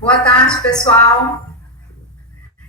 Boa tarde, pessoal.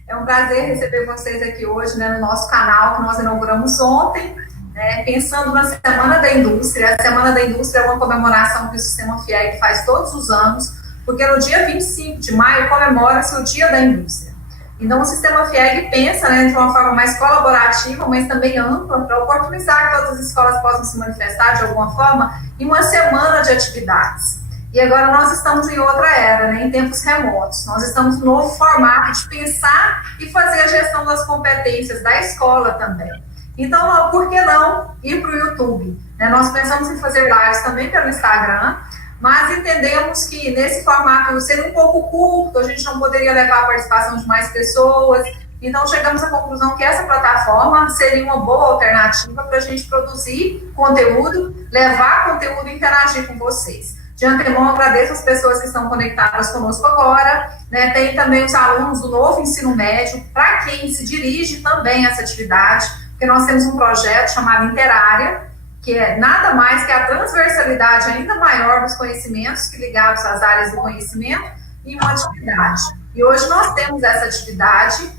É um prazer receber vocês aqui hoje, né, no nosso canal, que nós inauguramos ontem, né, pensando na Semana da Indústria. A Semana da Indústria é uma comemoração que o Sistema FIEG faz todos os anos, porque no dia 25 de maio comemora-se o Dia da Indústria. Então, o Sistema FIEG pensa, né, de uma forma mais colaborativa, mas também ampla, para oportunizar que todas as escolas possam se manifestar de alguma forma em uma semana de atividades. E agora nós estamos em outra era, né, em tempos remotos. Nós estamos no novo formato de pensar e fazer a gestão das competências da escola também. Então, por que não ir para o YouTube? Né, nós pensamos em fazer lives também pelo Instagram, mas entendemos que nesse formato, sendo um pouco curto, a gente não poderia levar a participação de mais pessoas. Então, chegamos à conclusão que essa plataforma seria uma boa alternativa para a gente produzir conteúdo, levar conteúdo e interagir com vocês. De antemão, agradeço as pessoas que estão conectadas conosco agora, né? Tem também os alunos do novo ensino médio, para quem se dirige também essa atividade, porque nós temos um projeto chamado Interárea, que é nada mais que a transversalidade ainda maior dos conhecimentos ligados às áreas do conhecimento em uma atividade. E hoje nós temos essa atividade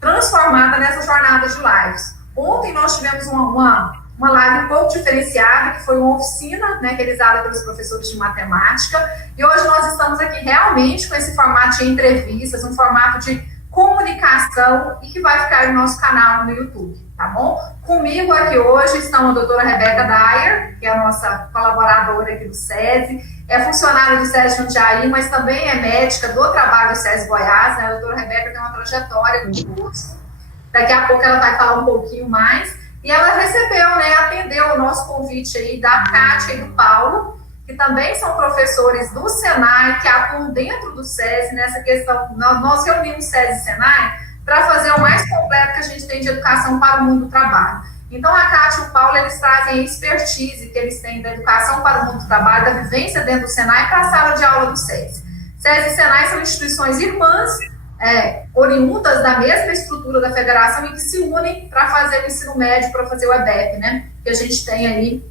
transformada nessa jornada de lives. Ontem nós tivemos uma live um pouco diferenciada, que foi uma oficina, né, realizada pelos professores de matemática, e hoje nós estamos aqui realmente com esse formato de entrevistas, um formato de comunicação, e que vai ficar no nosso canal no YouTube, tá bom? Comigo aqui hoje estão a doutora Rebeca Dyer, que é a nossa colaboradora aqui do SESI, é funcionária do SESI Jundiaí, mas também é médica do trabalho do SESI Goiás, né? A doutora Rebeca tem uma trajetória no curso, daqui a pouco ela vai falar um pouquinho mais. E ela recebeu, né, atendeu o nosso convite aí da Kátia e do Paulo, que também são professores do Senai, que atuam dentro do SESI nessa questão. Nós reunimos SESI e Senai para fazer o mais completo que a gente tem de educação para o mundo do trabalho. Então, a Kátia e o Paulo, eles trazem a expertise que eles têm da educação para o mundo do trabalho, da vivência dentro do Senai para a sala de aula do SESI. SESI e Senai são instituições irmãs, oriundas da mesma estrutura da federação e que se unem para fazer o ensino médio, para fazer o EBEP, né, que a gente tem aí,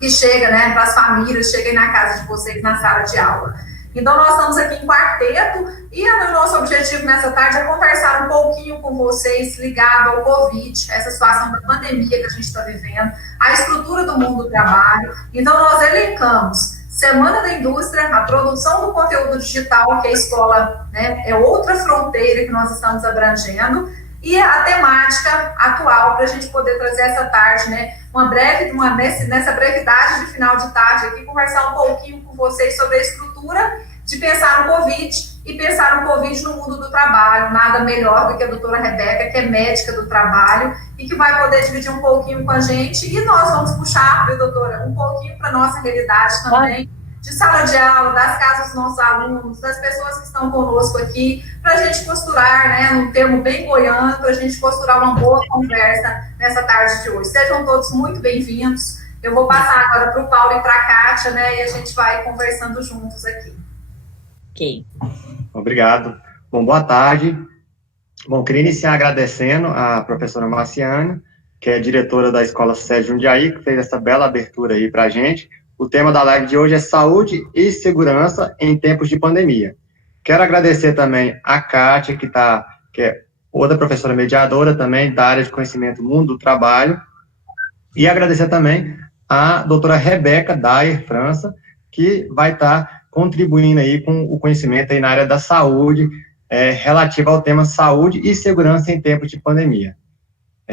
que chega, né, para as famílias, chega aí na casa de vocês, na sala de aula. Então, nós estamos aqui em quarteto e o nosso objetivo nessa tarde é conversar um pouquinho com vocês ligado ao Covid, essa situação da pandemia que a gente está vivendo, a estrutura do mundo do trabalho. Então, nós elencamos Semana da Indústria, a produção do conteúdo digital, que a escola, né, é outra fronteira que nós estamos abrangendo, e a temática atual, para a gente poder trazer essa tarde, né, nessa brevidade de final de tarde aqui, conversar um pouquinho com vocês sobre a estrutura de pensar no Covid e pensar no Covid no mundo do trabalho. Nada melhor do que a doutora Rebeca, que é médica do trabalho, e que vai poder dividir um pouquinho com a gente, e nós vamos puxar, viu, doutora, um pouquinho para a nossa realidade também, de sala de aula, das casas dos nossos alunos, das pessoas que estão conosco aqui, para a gente costurar, né, num termo bem goiano, para a gente costurar uma boa conversa nessa tarde de hoje. Sejam todos muito bem-vindos. Eu vou passar agora para o Paulo e para a Kátia, né, e a gente vai conversando juntos aqui. Ok. Obrigado. Bom, boa tarde. Bom, queria iniciar agradecendo a professora Marciane, que é diretora da Escola SESI Jundiaí, que fez essa bela abertura aí para a gente. O tema da live de hoje é saúde e segurança em tempos de pandemia. Quero agradecer também a Kátia, que é outra professora mediadora também da área de conhecimento mundo do trabalho, e agradecer também a doutora Rebeca Dyer França, que vai estar contribuindo aí com o conhecimento aí na área da saúde, relativo ao tema saúde e segurança em tempos de pandemia.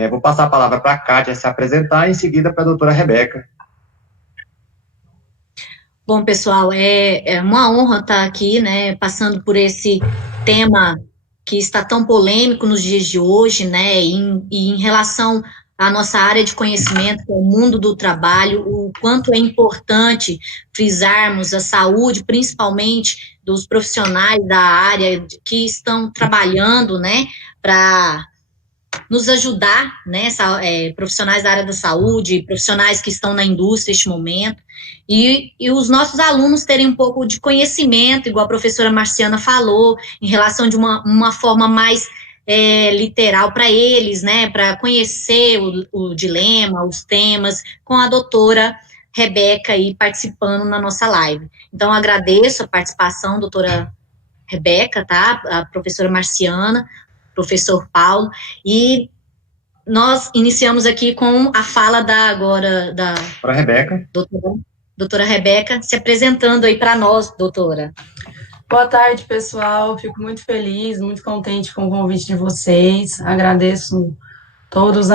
Vou passar a palavra para a Kátia se apresentar, e em seguida para a doutora Rebeca. Bom, pessoal, é uma honra estar aqui, né, passando por esse tema que está tão polêmico nos dias de hoje, né, e em relação à nossa área de conhecimento, que é o mundo do trabalho, o quanto é importante frisarmos a saúde, principalmente dos profissionais da área que estão trabalhando, né, para nos ajudar, né, profissionais da área da saúde, profissionais que estão na indústria neste momento, e os nossos alunos terem um pouco de conhecimento, igual a professora Marciana falou, em relação de uma forma mais literal para eles, né, para conhecer o dilema, os temas, com a doutora Rebeca aí participando na nossa live. Então, agradeço a participação, doutora Rebeca, tá? A professora Marciana, professor Paulo, e nós iniciamos aqui com a fala da Rebeca. Doutora Rebeca, se apresentando aí para nós, doutora. Boa tarde, pessoal. Fico muito feliz, muito contente com o convite de vocês. Agradeço todos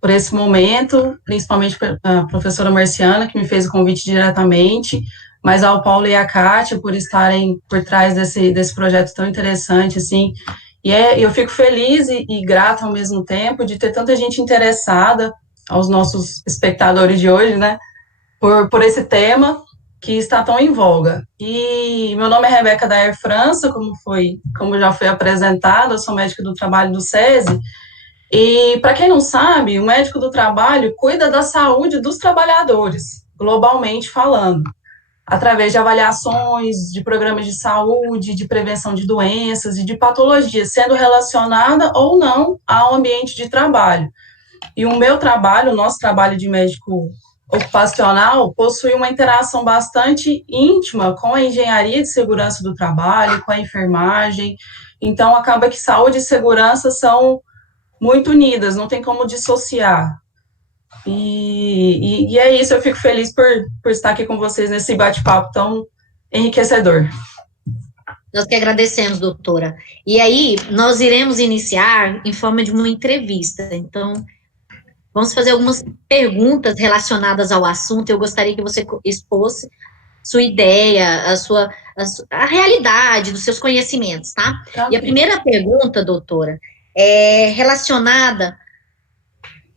por esse momento, principalmente a professora Marciana, que me fez o convite diretamente, mas ao Paulo e à Kátia por estarem por trás desse projeto tão interessante, assim. E eu fico feliz e grata ao mesmo tempo de ter tanta gente interessada, aos nossos espectadores de hoje, né, por esse tema que está tão em voga. E meu nome é Rebeca Daer França, como já foi apresentado, eu sou médica do trabalho do SESI, e para quem não sabe, o médico do trabalho cuida da saúde dos trabalhadores, globalmente falando, através de avaliações, de programas de saúde, de prevenção de doenças e de patologias, sendo relacionada ou não ao ambiente de trabalho. E o meu trabalho, o nosso trabalho de médico ocupacional, possui uma interação bastante íntima com a engenharia de segurança do trabalho, com a enfermagem. Então, acaba que saúde e segurança são muito unidas, não tem como dissociar. E é isso, eu fico feliz por estar aqui com vocês nesse bate-papo tão enriquecedor. Nós que agradecemos, doutora. E aí, nós iremos iniciar em forma de uma entrevista. Então, vamos fazer algumas perguntas relacionadas ao assunto. Eu gostaria que você expôsse sua ideia, a realidade dos seus conhecimentos, tá? E a primeira pergunta, doutora, é relacionada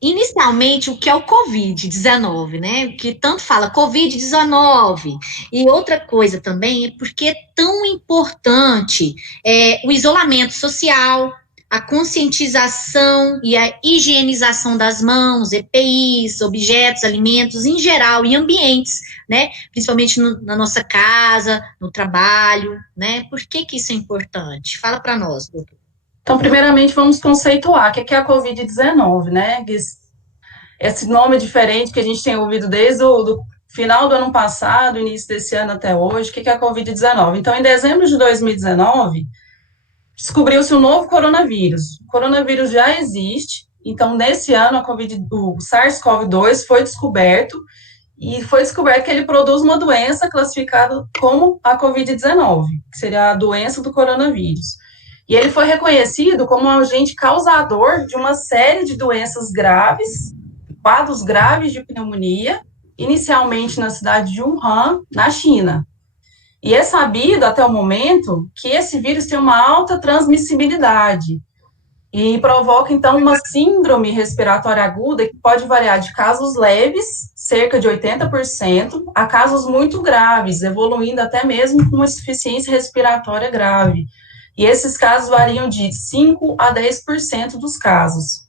inicialmente o que é o Covid-19, né? Que tanto fala Covid-19. E outra coisa também é porque é tão importante o isolamento social, a conscientização e a higienização das mãos, EPIs, objetos, alimentos em geral e ambientes, né? Principalmente na nossa casa, no trabalho, né? Por que isso é importante? Fala para nós, doutor. Então, primeiramente, vamos conceituar o que é a Covid-19, né? Esse nome diferente que a gente tem ouvido desde o final do ano passado, início desse ano até hoje, o que é a Covid-19? Então, em dezembro de 2019, descobriu-se um novo coronavírus. O coronavírus já existe, então, nesse ano, o SARS-CoV-2 foi descoberto, e foi descoberto que ele produz uma doença classificada como a Covid-19, que seria a doença do coronavírus. E ele foi reconhecido como um agente causador de uma série de doenças graves, quadros graves de pneumonia, inicialmente na cidade de Wuhan, na China. E é sabido, até o momento, que esse vírus tem uma alta transmissibilidade e provoca, então, uma síndrome respiratória aguda que pode variar de casos leves, cerca de 80%, a casos muito graves, evoluindo até mesmo com uma insuficiência respiratória grave. E esses casos variam de 5% a 10% dos casos.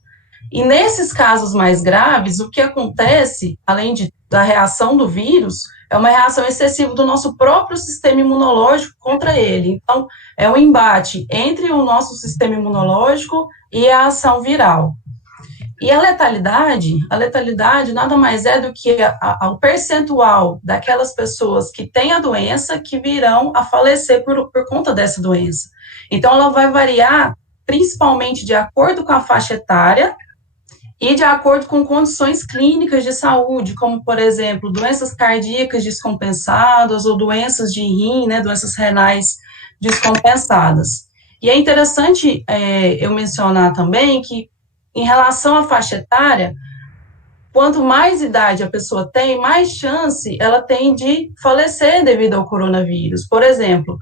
E nesses casos mais graves, o que acontece, além da reação do vírus, é uma reação excessiva do nosso próprio sistema imunológico contra ele. Então, é um embate entre o nosso sistema imunológico e a ação viral. E a letalidade nada mais é do que o percentual daquelas pessoas que têm a doença que virão a falecer por conta dessa doença. Então, ela vai variar principalmente de acordo com a faixa etária e de acordo com condições clínicas de saúde, como, por exemplo, doenças cardíacas descompensadas ou doenças de rim, né, doenças renais descompensadas. E é interessante eu mencionar também que, em relação à faixa etária, quanto mais idade a pessoa tem, mais chance ela tem de falecer devido ao coronavírus. Por exemplo,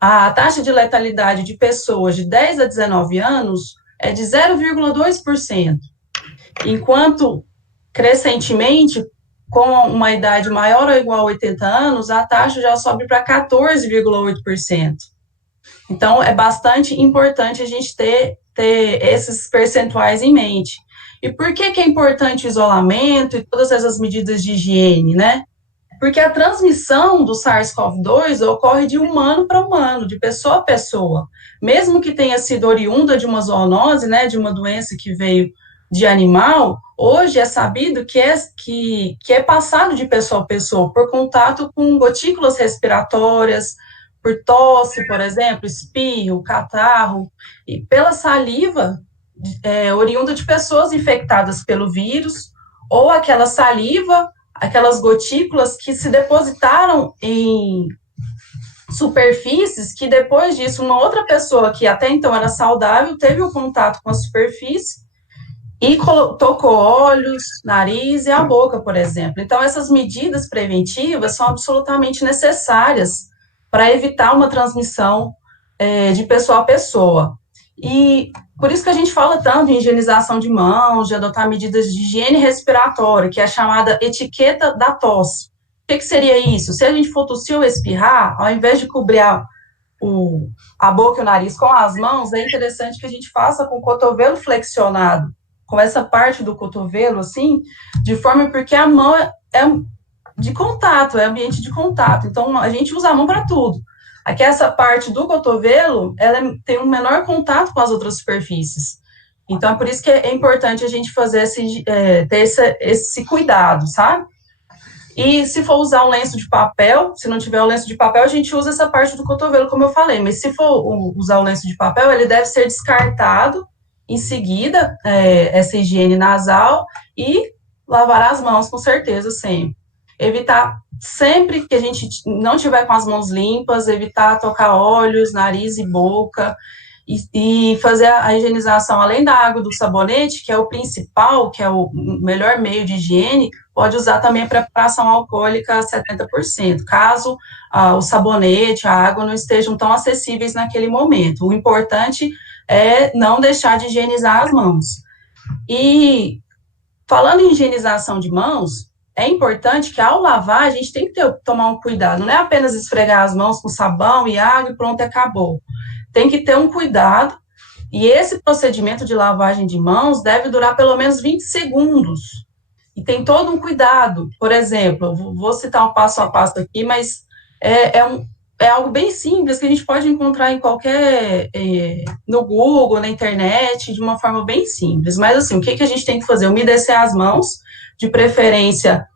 a taxa de letalidade de pessoas de 10 a 19 anos é de 0,2%, enquanto, crescentemente, com uma idade maior ou igual a 80 anos, a taxa já sobe para 14,8%. Então, é bastante importante a gente ter esses percentuais em mente. E por que é importante o isolamento e todas essas medidas de higiene, né? Porque a transmissão do SARS-CoV-2 ocorre de humano para humano, de pessoa a pessoa. Mesmo que tenha sido oriunda de uma zoonose, né, de uma doença que veio de animal, hoje é sabido que é passado de pessoa a pessoa por contato com gotículas respiratórias, por tosse, por exemplo, espirro, catarro, e pela saliva oriunda de pessoas infectadas pelo vírus, ou aquela saliva, aquelas gotículas que se depositaram em superfícies que depois disso uma outra pessoa que até então era saudável teve um contato com a superfície e tocou olhos, nariz e a boca, por exemplo. Então, essas medidas preventivas são absolutamente necessárias para evitar uma transmissão de pessoa a pessoa. E por isso que a gente fala tanto em higienização de mãos, de adotar medidas de higiene respiratória, que é a chamada etiqueta da tosse. O que seria isso? Se a gente for tossir ou espirrar, ao invés de cobrir a boca e o nariz com as mãos, é interessante que a gente faça com o cotovelo flexionado, com essa parte do cotovelo, assim, de forma porque a mão é de contato, é ambiente de contato. Então, a gente usa a mão para tudo. Aqui, essa parte do cotovelo, ela tem um menor contato com as outras superfícies. Então, é por isso que é importante a gente fazer ter esse cuidado, sabe? E se for usar um lenço de papel, se não tiver o lenço de papel, a gente usa essa parte do cotovelo, como eu falei. Mas se for usar o lenço de papel, ele deve ser descartado em seguida, essa higiene nasal, e lavar as mãos, com certeza, sempre. Evitar, sempre que a gente não tiver com as mãos limpas, evitar tocar olhos, nariz e boca, e fazer a higienização, além da água do sabonete, que é o principal, que é o melhor meio de higiene, pode usar também a preparação alcoólica 70%, caso o sabonete, a água não estejam tão acessíveis naquele momento. O importante é não deixar de higienizar as mãos. E, falando em higienização de mãos, é importante que, ao lavar, a gente tem que tomar um cuidado. Não é apenas esfregar as mãos com sabão e água e pronto, acabou. Tem que ter um cuidado, e esse procedimento de lavagem de mãos deve durar pelo menos 20 segundos. E tem todo um cuidado. Por exemplo, eu vou citar um passo a passo aqui, mas é algo bem simples que a gente pode encontrar em no Google, na internet, de uma forma bem simples. Mas, assim, o que a gente tem que fazer? Umedecer as mãos, de preferência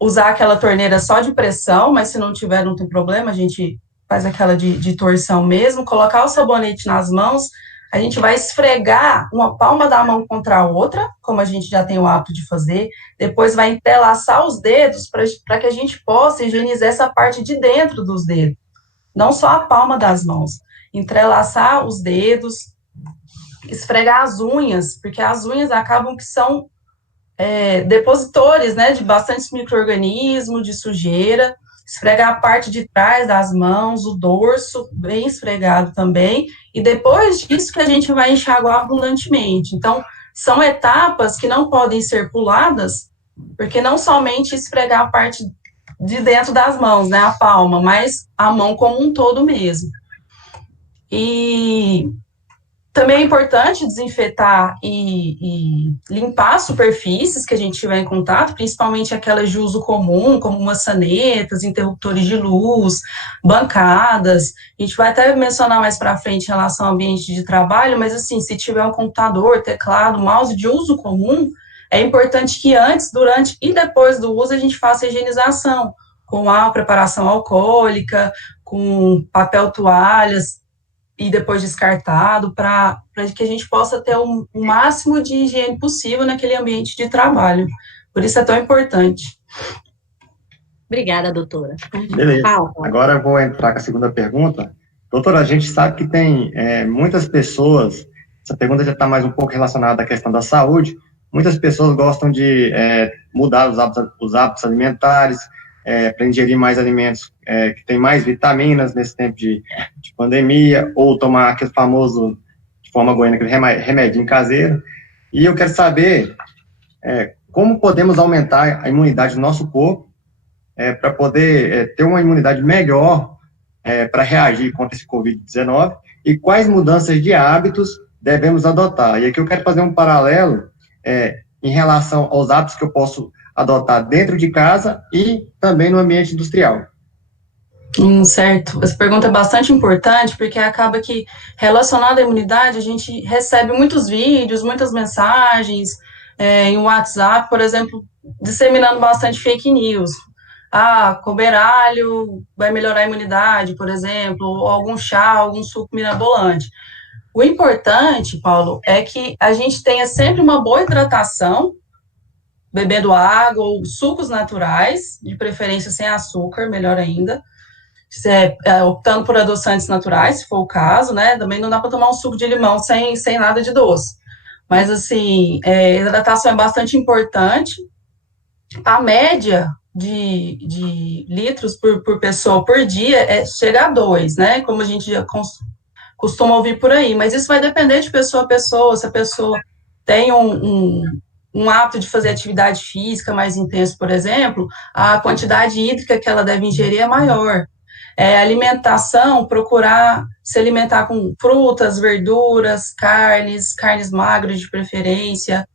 usar aquela torneira só de pressão, mas se não tiver, não tem problema, a gente faz aquela de torção mesmo, colocar o sabonete nas mãos, a gente vai esfregar uma palma da mão contra a outra, como a gente já tem o hábito de fazer, depois vai entrelaçar os dedos para que a gente possa higienizar essa parte de dentro dos dedos, não só a palma das mãos. Entrelaçar os dedos, esfregar as unhas, porque as unhas acabam que são depositores, né, de bastantes micro-organismos, de sujeira. Esfregar a parte de trás das mãos, o dorso, bem esfregado também, e depois disso que a gente vai enxaguar abundantemente. Então, são etapas que não podem ser puladas, porque não somente esfregar a parte de dentro das mãos, né, a palma, mas a mão como um todo mesmo. E também é importante desinfetar e limpar as superfícies que a gente tiver em contato, principalmente aquelas de uso comum, como maçanetas, interruptores de luz, bancadas. A gente vai até mencionar mais para frente em relação ao ambiente de trabalho, mas, assim, se tiver um computador, teclado, mouse de uso comum, é importante que antes, durante e depois do uso a gente faça a higienização, com a preparação alcoólica, com papel toalhas, e depois descartado, para que a gente possa ter o máximo de higiene possível naquele ambiente de trabalho. Por isso é tão importante. Obrigada, doutora. Beleza. Agora eu vou entrar com a segunda pergunta. Doutora, a gente sabe que tem muitas pessoas, essa pergunta já está mais um pouco relacionada à questão da saúde, muitas pessoas gostam de mudar os hábitos alimentares, para ingerir mais alimentos que têm mais vitaminas nesse tempo de pandemia, ou tomar aquele famoso, de forma goiana, aquele remedinho caseiro. E eu quero saber como podemos aumentar a imunidade do nosso corpo para poder ter uma imunidade melhor para reagir contra esse Covid-19, e quais mudanças de hábitos devemos adotar. E aqui eu quero fazer um paralelo em relação aos hábitos que eu posso adotar dentro de casa e também no ambiente industrial. Certo. Essa pergunta é bastante importante, porque acaba que, relacionado à imunidade, a gente recebe muitos vídeos, muitas mensagens em WhatsApp, por exemplo, disseminando bastante fake news. comer alho vai melhorar a imunidade, por exemplo, ou algum chá, algum suco mirabolante. O importante, Paulo, é que a gente tenha sempre uma boa hidratação, bebendo água ou sucos naturais, de preferência sem açúcar, melhor ainda, optando por adoçantes naturais, se for o caso, né? Também não dá para tomar um suco de limão sem nada de doce. Mas, assim, hidratação é bastante importante. A média de litros por pessoa por dia chega a 2, né? Como a gente já costuma ouvir por aí. Mas isso vai depender de pessoa a pessoa. Se a pessoa tem um hábito de fazer atividade física mais intenso, por exemplo, a quantidade hídrica que ela deve ingerir é maior. Alimentação, procurar se alimentar com frutas, verduras, carnes magras de preferência,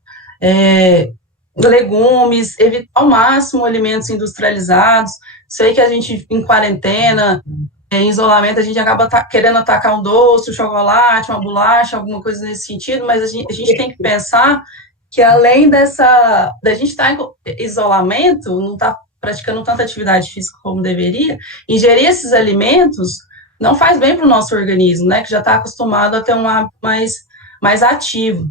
legumes, evitar ao máximo alimentos industrializados. Sei que a gente, em quarentena, em isolamento, a gente acaba querendo atacar um doce, um chocolate, uma bolacha, alguma coisa nesse sentido, mas a gente tem que pensar que além da gente estar em isolamento, não está praticando tanta atividade física como deveria, ingerir esses alimentos não faz bem para o nosso organismo, né, que já está acostumado a ter um hábito mais ativo.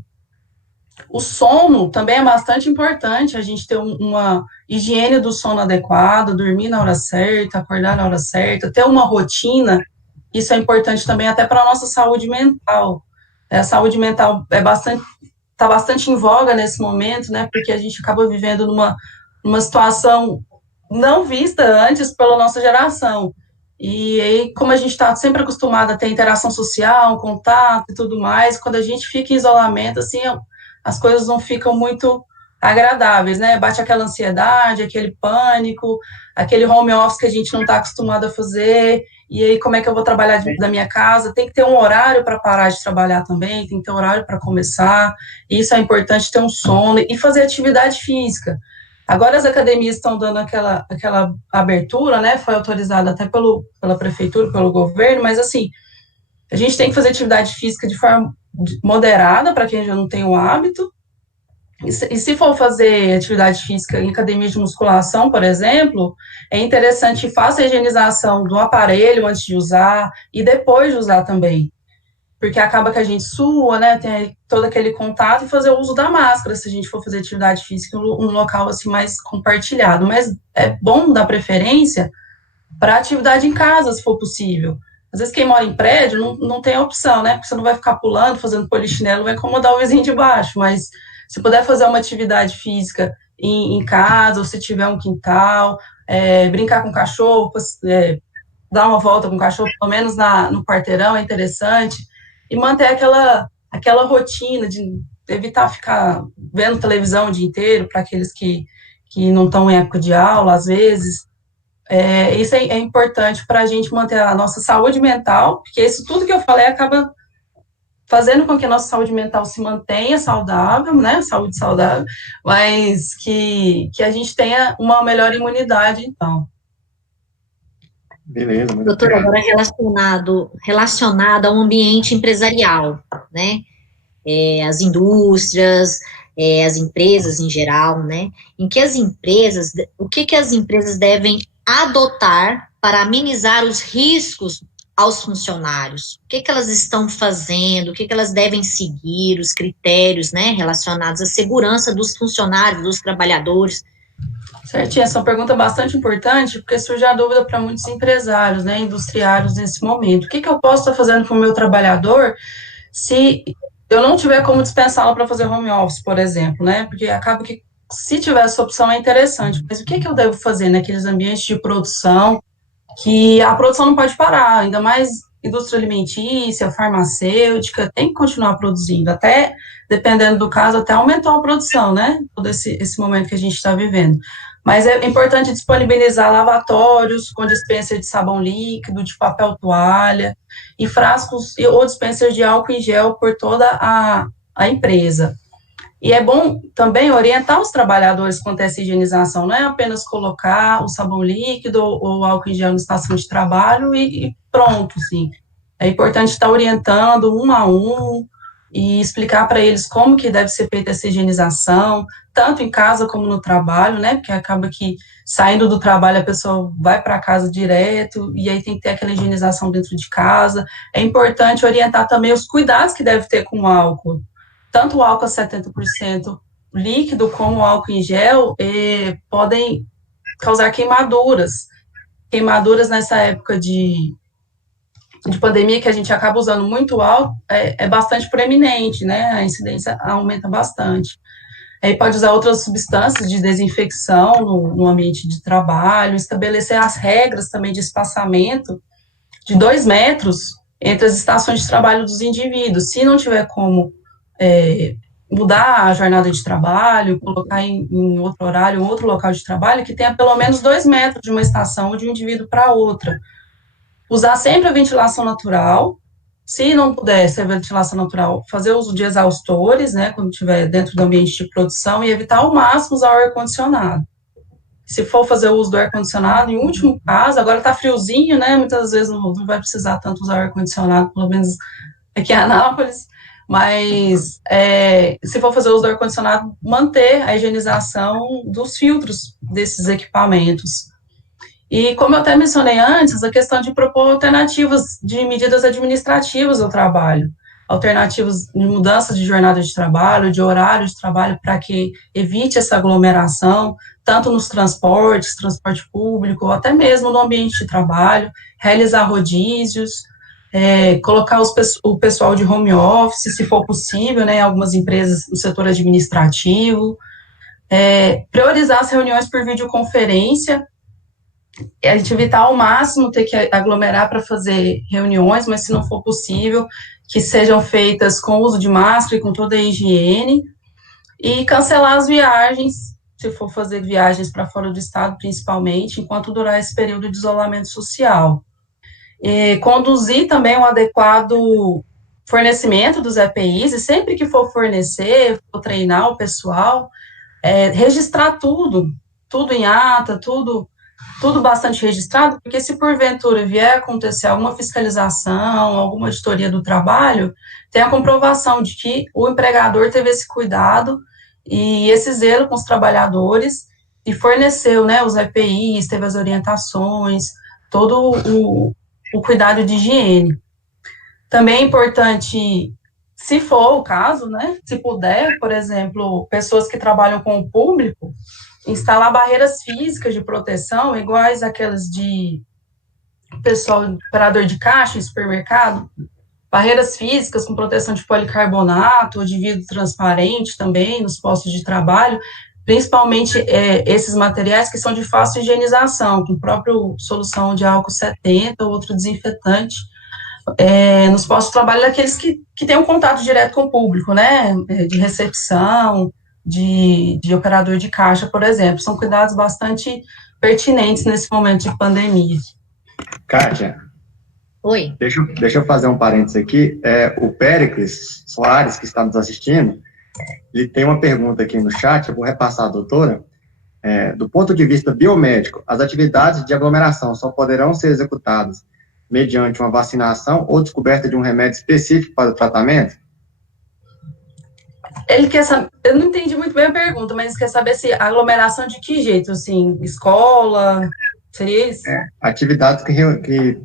O sono também é bastante importante, a gente ter uma higiene do sono adequada, dormir na hora certa, acordar na hora certa, ter uma rotina, isso é importante também até para a nossa saúde mental. A saúde mental está bastante em voga nesse momento, né, porque a gente acaba vivendo numa situação não vista antes pela nossa geração. E aí, como a gente está sempre acostumado a ter interação social, contato e tudo mais, quando a gente fica em isolamento, assim, as coisas não ficam muito agradáveis, né? Bate aquela ansiedade, aquele pânico, aquele home office que a gente não está acostumado a fazer, e aí como é que eu vou trabalhar da minha casa? Tem que ter um horário para parar de trabalhar também, tem que ter um horário para começar, e isso é importante, ter um sono e fazer atividade física. Agora as academias estão dando aquela abertura, né? Foi autorizada até pela prefeitura, pelo governo, mas assim, a gente tem que fazer atividade física de forma moderada, para quem já não tem o hábito, e se for fazer atividade física em academia de musculação, por exemplo, é interessante que faça a higienização do aparelho antes de usar e depois de usar também, porque acaba que a gente sua, né, tem todo aquele contato, e fazer o uso da máscara, se a gente for fazer atividade física em um local assim mais compartilhado, mas é bom dar preferência para atividade em casa, se for possível. Às vezes quem mora em prédio não tem opção, né, porque você não vai ficar pulando, fazendo polichinelo, vai incomodar o vizinho de baixo, mas se puder fazer uma atividade física em casa, ou se tiver um quintal, brincar com o cachorro, dar uma volta com o cachorro, pelo menos no quarteirão, é interessante, e manter aquela rotina de evitar ficar vendo televisão o dia inteiro, para aqueles que não estão em época de aula, às vezes. Isso é importante para a gente manter a nossa saúde mental, porque isso tudo que eu falei acaba fazendo com que a nossa saúde mental se mantenha saudável, né, saúde saudável, mas que a gente tenha uma melhor imunidade, então. Beleza. Doutor, agora relacionado ao ambiente empresarial, né, as indústrias, as empresas em geral, né, o que as empresas devem adotar para amenizar os riscos aos funcionários? O que elas estão fazendo? O que elas devem seguir? Os critérios, né, relacionados à segurança dos funcionários, dos trabalhadores? Certinho, essa é uma pergunta bastante importante, porque surge a dúvida para muitos empresários, né, industriários nesse momento. O que eu posso estar fazendo com o meu trabalhador se eu não tiver como dispensá-lo para fazer home office, por exemplo, né? Porque acaba que, se tiver essa opção, é interessante. Mas o que eu devo fazer naqueles ambientes de produção, que a produção não pode parar, ainda mais indústria alimentícia, farmacêutica, tem que continuar produzindo, até, dependendo do caso, até aumentar a produção, né? Todo esse momento que a gente está vivendo. Mas é importante disponibilizar lavatórios com dispenser de sabão líquido, de papel toalha, e frascos ou dispenser de álcool em gel por toda a empresa. E é bom também orientar os trabalhadores quanto a essa higienização, não é apenas colocar o sabão líquido ou o álcool em gel na estação de trabalho e pronto, sim. É importante estar orientando um a um, e explicar para eles como que deve ser feita essa higienização, tanto em casa como no trabalho, né, porque acaba que saindo do trabalho a pessoa vai para casa direto, e aí tem que ter aquela higienização dentro de casa. É importante orientar também os cuidados que deve ter com o álcool, tanto o álcool a 70% líquido como o álcool em gel podem causar queimaduras nessa época de pandemia, que a gente acaba usando muito álcool, é bastante proeminente, né? A incidência aumenta bastante. Aí pode usar outras substâncias de desinfecção no ambiente de trabalho, estabelecer as regras também de espaçamento de 2 metros entre as estações de trabalho dos indivíduos. Se não tiver como mudar a jornada de trabalho, colocar em outro horário, um outro local de trabalho, que tenha pelo menos 2 metros de uma estação ou de um indivíduo para outra. Usar sempre a ventilação natural. Se não puder ser ventilação natural, fazer uso de exaustores, né, quando estiver dentro do ambiente de produção, e evitar ao máximo usar o ar-condicionado. Se for fazer o uso do ar-condicionado, em último caso, agora está friozinho, né, muitas vezes não vai precisar tanto usar o ar-condicionado, pelo menos aqui em Anápolis, mas se for fazer uso do ar-condicionado, manter a higienização dos filtros desses equipamentos. E como eu até mencionei antes, a questão de propor alternativas de medidas administrativas ao trabalho, alternativas de mudança de jornada de trabalho, de horário de trabalho, para que evite essa aglomeração, tanto nos transporte público, ou até mesmo no ambiente de trabalho, realizar rodízios, colocar o pessoal de home office, se for possível, né, algumas empresas no setor administrativo, priorizar as reuniões por videoconferência, a gente evitar ao máximo ter que aglomerar para fazer reuniões, mas se não for possível, que sejam feitas com uso de máscara e com toda a higiene, e cancelar as viagens, se for fazer viagens para fora do estado, principalmente, enquanto durar esse período de isolamento social. E conduzir também um adequado fornecimento dos EPIs, e sempre que for fornecer, for treinar o pessoal, registrar tudo em ata, tudo bastante registrado, porque se porventura vier acontecer alguma fiscalização, alguma auditoria do trabalho, tem a comprovação de que o empregador teve esse cuidado e esse zelo com os trabalhadores e forneceu, né, os EPIs, teve as orientações, todo o cuidado de higiene. Também é importante, se for o caso, né, se puder, por exemplo, pessoas que trabalham com o público, instalar barreiras físicas de proteção, iguais àquelas de pessoal, operador de caixa em supermercado, barreiras físicas com proteção de policarbonato ou de vidro transparente também nos postos de trabalho, principalmente esses materiais que são de fácil higienização, com própria solução de álcool 70 ou outro desinfetante, nos postos de trabalho daqueles que têm um contato direto com o público, né, de recepção, de operador de caixa, por exemplo. São cuidados bastante pertinentes nesse momento de pandemia. Kátia. Oi. Deixa eu fazer um parênteses aqui. O Péricles Soares, que está nos assistindo, ele tem uma pergunta aqui no chat, eu vou repassar à doutora. Do ponto de vista biomédico, as atividades de aglomeração só poderão ser executadas mediante uma vacinação ou descoberta de um remédio específico para o tratamento? Ele quer saber, eu não entendi muito bem a pergunta, mas quer saber se aglomeração de que jeito, assim, escola, seria isso? Atividades que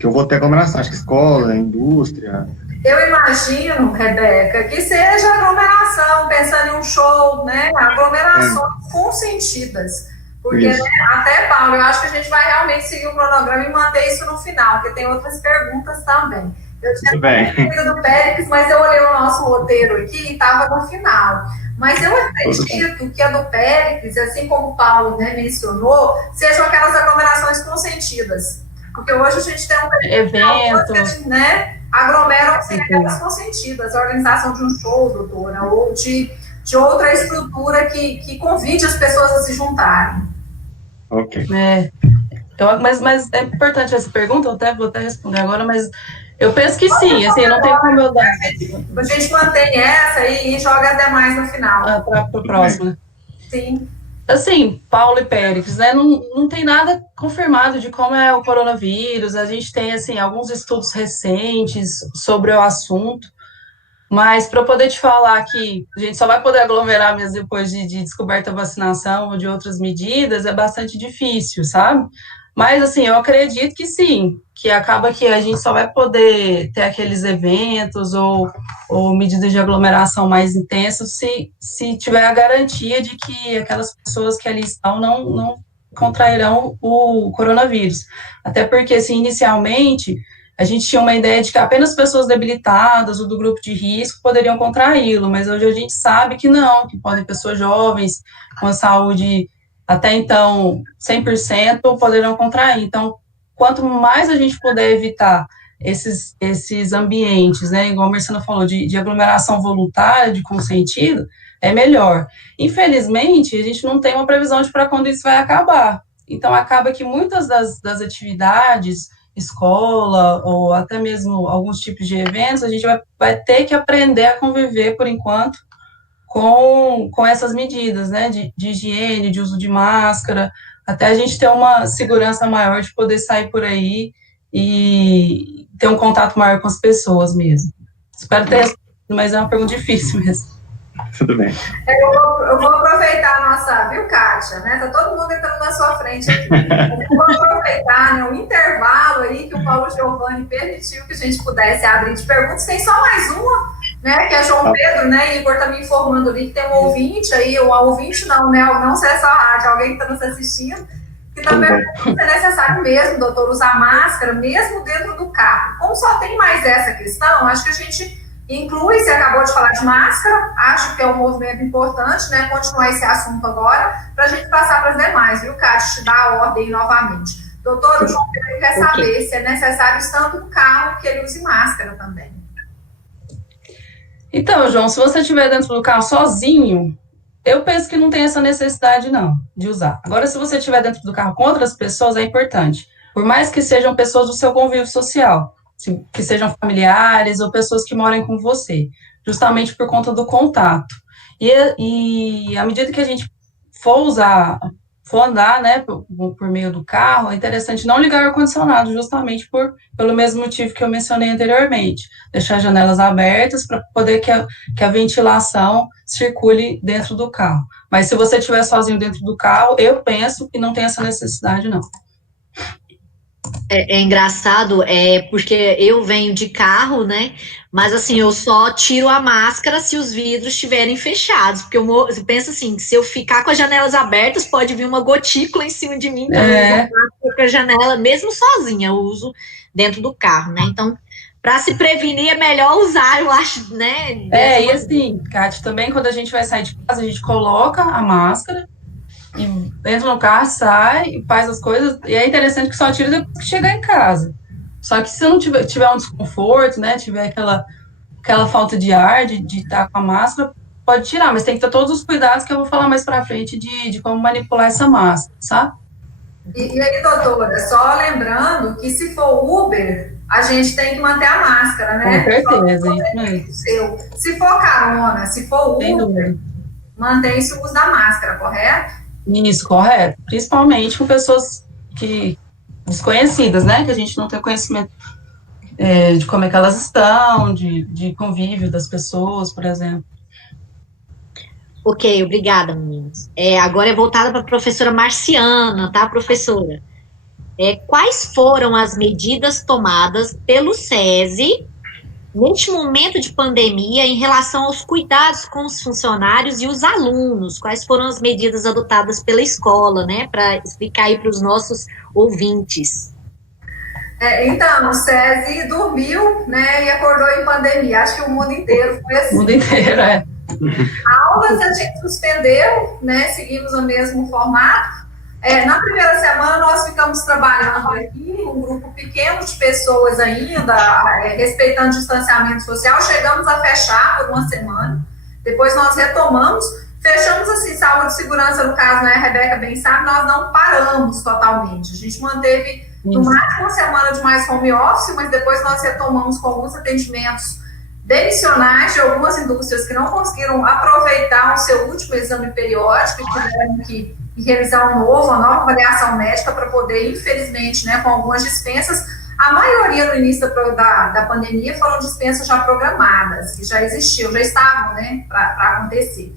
eu vou ter aglomeração, acho que escola, indústria. Eu imagino, Rebeca, que seja aglomeração, pensando em um show, né, aglomerações consentidas, porque, né, até, Paulo, eu acho que a gente vai realmente seguir o cronograma e manter isso no final, porque tem outras perguntas também. Eu tinha pergunta do Péricles, mas eu olhei o nosso roteiro aqui e estava no final. Mas eu acredito que a do Péricles, assim como o Paulo, né, mencionou, sejam aquelas aglomerações consentidas. Porque hoje a gente tem eventos, né, aglomeram sem aquelas consentidas, a organização de um show, doutora, ou de outra estrutura que convide as pessoas a se juntarem. Ok. Mas é importante essa pergunta, eu vou até responder agora, mas eu penso que sim, assim, não tem como eu dar. A gente mantém essa e joga as demais no final. Para o próximo, né? Sim. Assim, Paulo e Péricles, né, não tem nada confirmado de como é o coronavírus, a gente tem, assim, alguns estudos recentes sobre o assunto, Mas para eu poder te falar que a gente só vai poder aglomerar mesmo depois de descoberta da vacinação ou de outras medidas, é bastante difícil, sabe? Mas, assim, eu acredito que sim, que acaba que a gente só vai poder ter aqueles eventos ou medidas de aglomeração mais intensas se tiver a garantia de que aquelas pessoas que ali estão não contrairão o coronavírus. Até porque, assim, inicialmente, a gente tinha uma ideia de que apenas pessoas debilitadas ou do grupo de risco poderiam contraí-lo, mas hoje a gente sabe que não, que podem pessoas jovens, com a saúde até então 100%, poderão contrair. Então, quanto mais a gente puder evitar esses ambientes, né, igual a Marcela falou, de aglomeração voluntária, de consentido, é melhor. Infelizmente, a gente não tem uma previsão de para quando isso vai acabar. Então, acaba que muitas das atividades, escola, ou até mesmo alguns tipos de eventos, a gente vai ter que aprender a conviver, por enquanto, com essas medidas, né, de higiene, de uso de máscara, até a gente ter uma segurança maior de poder sair por aí e ter um contato maior com as pessoas mesmo. Espero ter respondido, mas é uma pergunta difícil mesmo. Tudo bem. Eu vou aproveitar a nossa, viu, Kátia, né? Tá todo mundo entrando na sua frente aqui. Eu vou aproveitar, né, o intervalo aí que o Paulo Giovanni permitiu que a gente pudesse abrir de perguntas. Tem só mais uma, né, que é João Pedro, né, e Igor tá me informando ali que tem um ouvinte aí, um ouvinte não, né, não sei se é a rádio, alguém que está nos assistindo, que está perguntando se é necessário mesmo, doutor, usar máscara, mesmo dentro do carro. Como só tem mais essa questão, acho que a gente inclui, você acabou de falar de máscara, acho que é um movimento importante, né, continuar esse assunto agora, para a gente passar para as demais, viu, Kátia, te dar a ordem novamente. Doutor, o João Pedro quer saber se é necessário, estando no carro, que ele use máscara também. Então, João, se você estiver dentro do carro sozinho, eu penso que não tem essa necessidade, não, de usar. Agora, se você estiver dentro do carro com outras pessoas, é importante. Por mais que sejam pessoas do seu convívio social, que sejam familiares ou pessoas que morem com você, justamente por conta do contato. E à medida que a gente for andar, né, por meio do carro, é interessante não ligar o ar-condicionado, justamente pelo mesmo motivo que eu mencionei anteriormente. Deixar as janelas abertas para poder que a ventilação circule dentro do carro. Mas se você estiver sozinho dentro do carro, eu penso que não tem essa necessidade, não. É engraçado, porque eu venho de carro, né? Mas assim, eu só tiro a máscara se os vidros estiverem fechados, porque eu penso assim, que se eu ficar com as janelas abertas, pode vir uma gotícula em cima de mim, então eu uso a máscara com a janela, mesmo sozinha, eu uso dentro do carro, né? Então, para se prevenir, é melhor usar, eu acho, né? E assim, Kátia, também quando a gente vai sair de casa, a gente coloca a máscara, e entra no carro, sai, faz as coisas, e é interessante que só tira depois que chegar em casa. Só que se não tiver um desconforto, né, tiver aquela falta de ar, de estar com a máscara, pode tirar, mas tem que ter todos os cuidados que eu vou falar mais pra frente de como manipular essa máscara, sabe? E aí, doutora, só lembrando que se for Uber, a gente tem que manter a máscara, né? Com certeza, isso mesmo. Se for carona, se for Uber, mantém-se o uso da máscara, correto? Isso, correto. Principalmente com pessoas desconhecidas, né? Que a gente não tem conhecimento de como é que elas estão, de convívio das pessoas, por exemplo. Ok, obrigada, meninos. Agora é voltada para a professora Marciana, tá, professora? Quais foram as medidas tomadas pelo SESI neste momento de pandemia em relação aos cuidados com os funcionários e os alunos? Quais foram as medidas adotadas pela escola, né, para explicar aí para os nossos ouvintes? Então, o SESI dormiu, né, e acordou em pandemia. Acho que o mundo inteiro foi assim. O mundo inteiro, Aulas a gente suspendeu, né, seguimos o mesmo formato. Na primeira semana, nós ficamos trabalhando aqui, um grupo pequeno de pessoas ainda, respeitando o distanciamento social. Chegamos a fechar por uma semana. Depois nós retomamos. Fechamos, assim, saúde e segurança, no caso, né, a Rebeca bem sabe, nós não paramos totalmente. A gente manteve, no máximo, uma semana de mais home office, mas depois nós retomamos com alguns atendimentos demissionais de algumas indústrias que não conseguiram aproveitar o seu último exame periódico e tiveram que realizar uma nova avaliação médica para poder, infelizmente, né, com algumas dispensas, A maioria no início da pandemia foram dispensas já programadas, que já existiam, já estavam, né, para acontecer.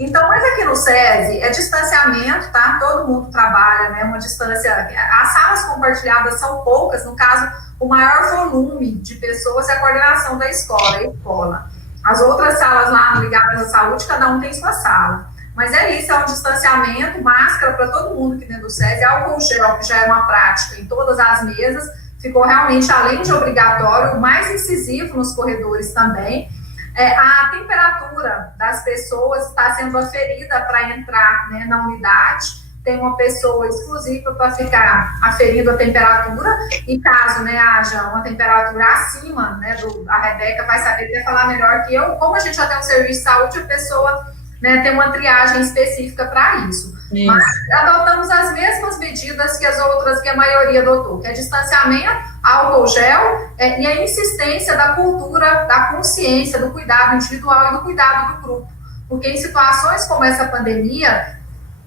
Então, mas aqui no SESI é distanciamento, tá? Todo mundo trabalha, né? Uma distância. As salas compartilhadas são poucas, no caso, o maior volume de pessoas é a coordenação da escola, a escola. As outras salas lá ligadas à saúde, cada um tem sua sala. Mas é isso, é um distanciamento, máscara para todo mundo aqui dentro do SESI, álcool gel, que já é uma prática em todas as mesas, ficou realmente, além de obrigatório, mais incisivo nos corredores também. A temperatura das pessoas está sendo aferida para entrar, né, na unidade. Tem uma pessoa exclusiva para ficar aferindo a temperatura, e caso, né, haja uma temperatura acima, né, a Rebeca vai saber até falar melhor que eu, como a gente já tem um serviço de saúde, a pessoa, né, tem uma triagem específica para isso. Mas adotamos as mesmas medidas que as outras, que a maioria adotou, que é distanciamento, álcool gel, e a insistência da cultura, da consciência, do cuidado individual e do cuidado do grupo. Porque em situações como essa pandemia,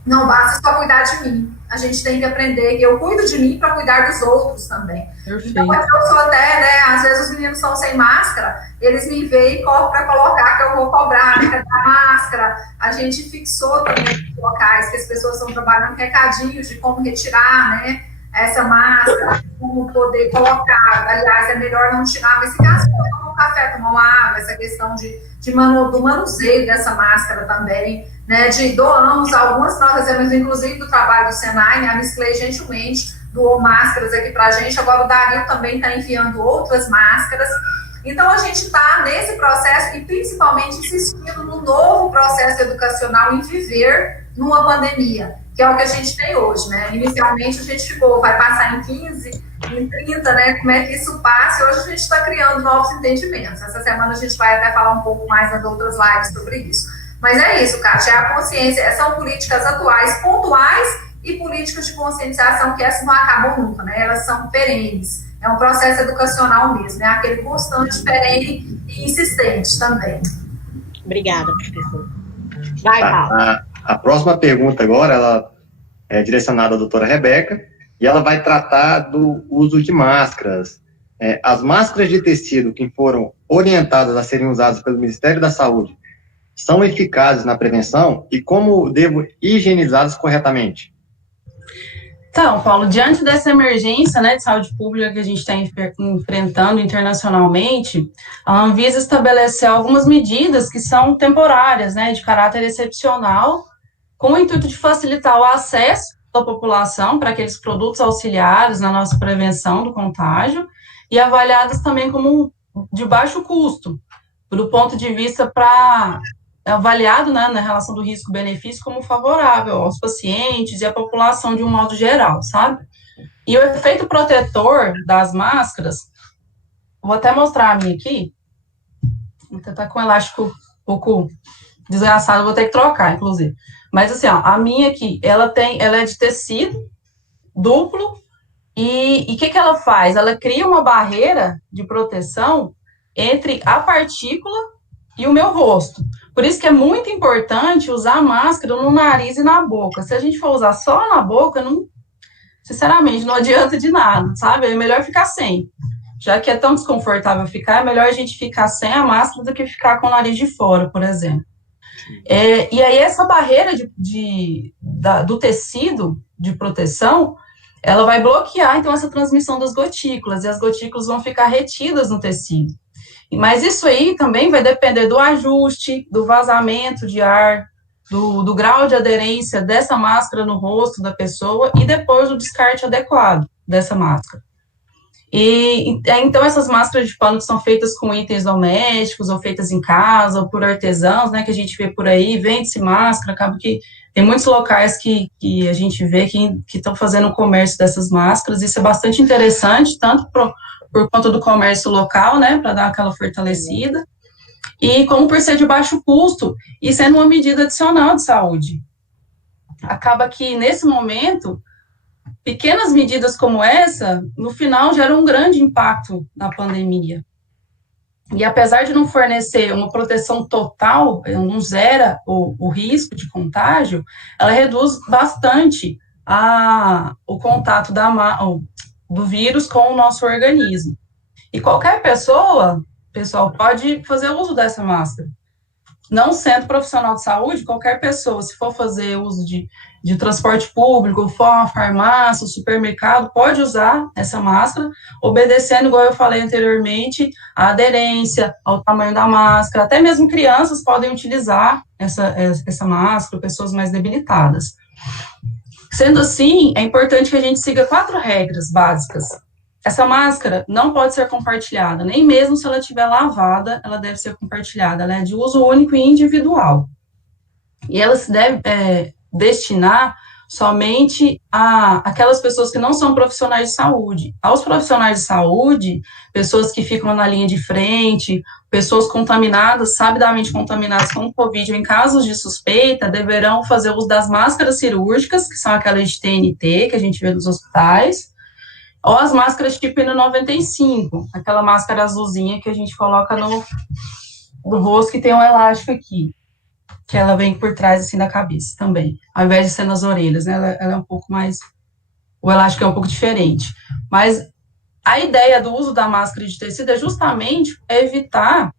não basta só cuidar de mim. A gente tem que aprender que eu cuido de mim para cuidar dos outros também. Perfeito. Então, eu sou até, né, às vezes os meninos estão sem máscara, eles me veem e correm para colocar, que eu vou cobrar, né, a máscara. A gente fixou também os locais que as pessoas estão trabalhando recadinhos de como retirar, né, essa máscara, como poder colocar. Aliás, é melhor não tirar, mas se caso tomar um café, tomar uma água, essa questão do manuseio dessa máscara também, né, doamos algumas, nós fazemos inclusive do trabalho do Senai, né, a Miss Clay gentilmente doou máscaras aqui pra gente, agora o Dario também está enviando outras máscaras. Então a gente está nesse processo e principalmente insistindo no novo processo educacional em viver numa pandemia, que é o que a gente tem hoje, né? Inicialmente a gente vai passar em 15, em 30, né? Como é que isso passa? E hoje a gente está criando novos entendimentos. Essa semana a gente vai até falar um pouco mais nas outras lives sobre isso. Mas é isso, Kátia, é a consciência, são políticas atuais, pontuais, e políticas de conscientização que essas não acabam nunca, né? Elas são perenes. É um processo educacional mesmo, é aquele constante, perene e insistente também. Obrigada, professor. Vai, Paulo. A próxima pergunta agora, ela é direcionada à doutora Rebeca, e ela vai tratar do uso de máscaras. As máscaras de tecido que foram orientadas a serem usadas pelo Ministério da Saúde são eficazes na prevenção e como devo higienizá-las corretamente? Então, Paulo, diante dessa emergência, né, de saúde pública que a gente está enfrentando internacionalmente, a Anvisa estabeleceu algumas medidas que são temporárias, né, de caráter excepcional, com o intuito de facilitar o acesso da população para aqueles produtos auxiliares na nossa prevenção do contágio e avaliadas também como de baixo custo, do ponto de vista avaliado, né, na relação do risco-benefício como favorável aos pacientes e à população de um modo geral, sabe? E o efeito protetor das máscaras, vou até mostrar a minha aqui, vou tentar com um elástico um pouco desgraçado, vou ter que trocar, inclusive. Mas assim, ó, a minha aqui, ela é de tecido duplo, e o que ela faz? Ela cria uma barreira de proteção entre a partícula e o meu rosto. Por isso que é muito importante usar máscara no nariz e na boca. Se a gente for usar só na boca, sinceramente, não adianta de nada, sabe? É melhor ficar sem. Já que é tão desconfortável ficar, é melhor a gente ficar sem a máscara do que ficar com o nariz de fora, por exemplo. E aí essa barreira do tecido de proteção, ela vai bloquear, então, essa transmissão das gotículas, e as gotículas vão ficar retidas no tecido. Mas isso aí também vai depender do ajuste, do vazamento de ar, do grau de aderência dessa máscara no rosto da pessoa e depois do descarte adequado dessa máscara. Então, essas máscaras de pano que são feitas com itens domésticos, ou feitas em casa, ou por artesãos, né, que a gente vê por aí, vende-se máscara, acaba que tem muitos locais que a gente vê que estão fazendo o comércio dessas máscaras, isso é bastante interessante, tanto por conta do comércio local, né, para dar aquela fortalecida, e como por ser de baixo custo, e sendo uma medida adicional de saúde. Acaba que, nesse momento, pequenas medidas como essa, no final, geram um grande impacto na pandemia. E apesar de não fornecer uma proteção total, não zera o risco de contágio, ela reduz bastante o contato do vírus com o nosso organismo. E qualquer pessoa, pessoal, pode fazer uso dessa máscara. Não sendo profissional de saúde, qualquer pessoa, se for fazer uso de transporte público, for a uma farmácia, supermercado, pode usar essa máscara, obedecendo, igual eu falei anteriormente, a aderência, ao tamanho da máscara. Até mesmo crianças podem utilizar essa máscara, pessoas mais debilitadas. Sendo assim, é importante que a gente siga 4 regras básicas. Essa máscara não pode ser compartilhada, nem mesmo se ela estiver lavada, ela deve ser compartilhada. Ela é de uso único e individual. E ela se deve destinar somente a aquelas pessoas que não são profissionais de saúde. Aos profissionais de saúde, pessoas que ficam na linha de frente, pessoas contaminadas, sabidamente contaminadas com Covid, ou em casos de suspeita, deverão fazer uso das máscaras cirúrgicas, que são aquelas de TNT, que a gente vê nos hospitais, ou as máscaras tipo N95, aquela máscara azulzinha que a gente coloca no rosto, que tem um elástico aqui, que ela vem por trás, assim, da cabeça também, ao invés de ser nas orelhas, né, ela é um pouco mais, o elástico é um pouco diferente, mas a ideia do uso da máscara de tecido é justamente evitar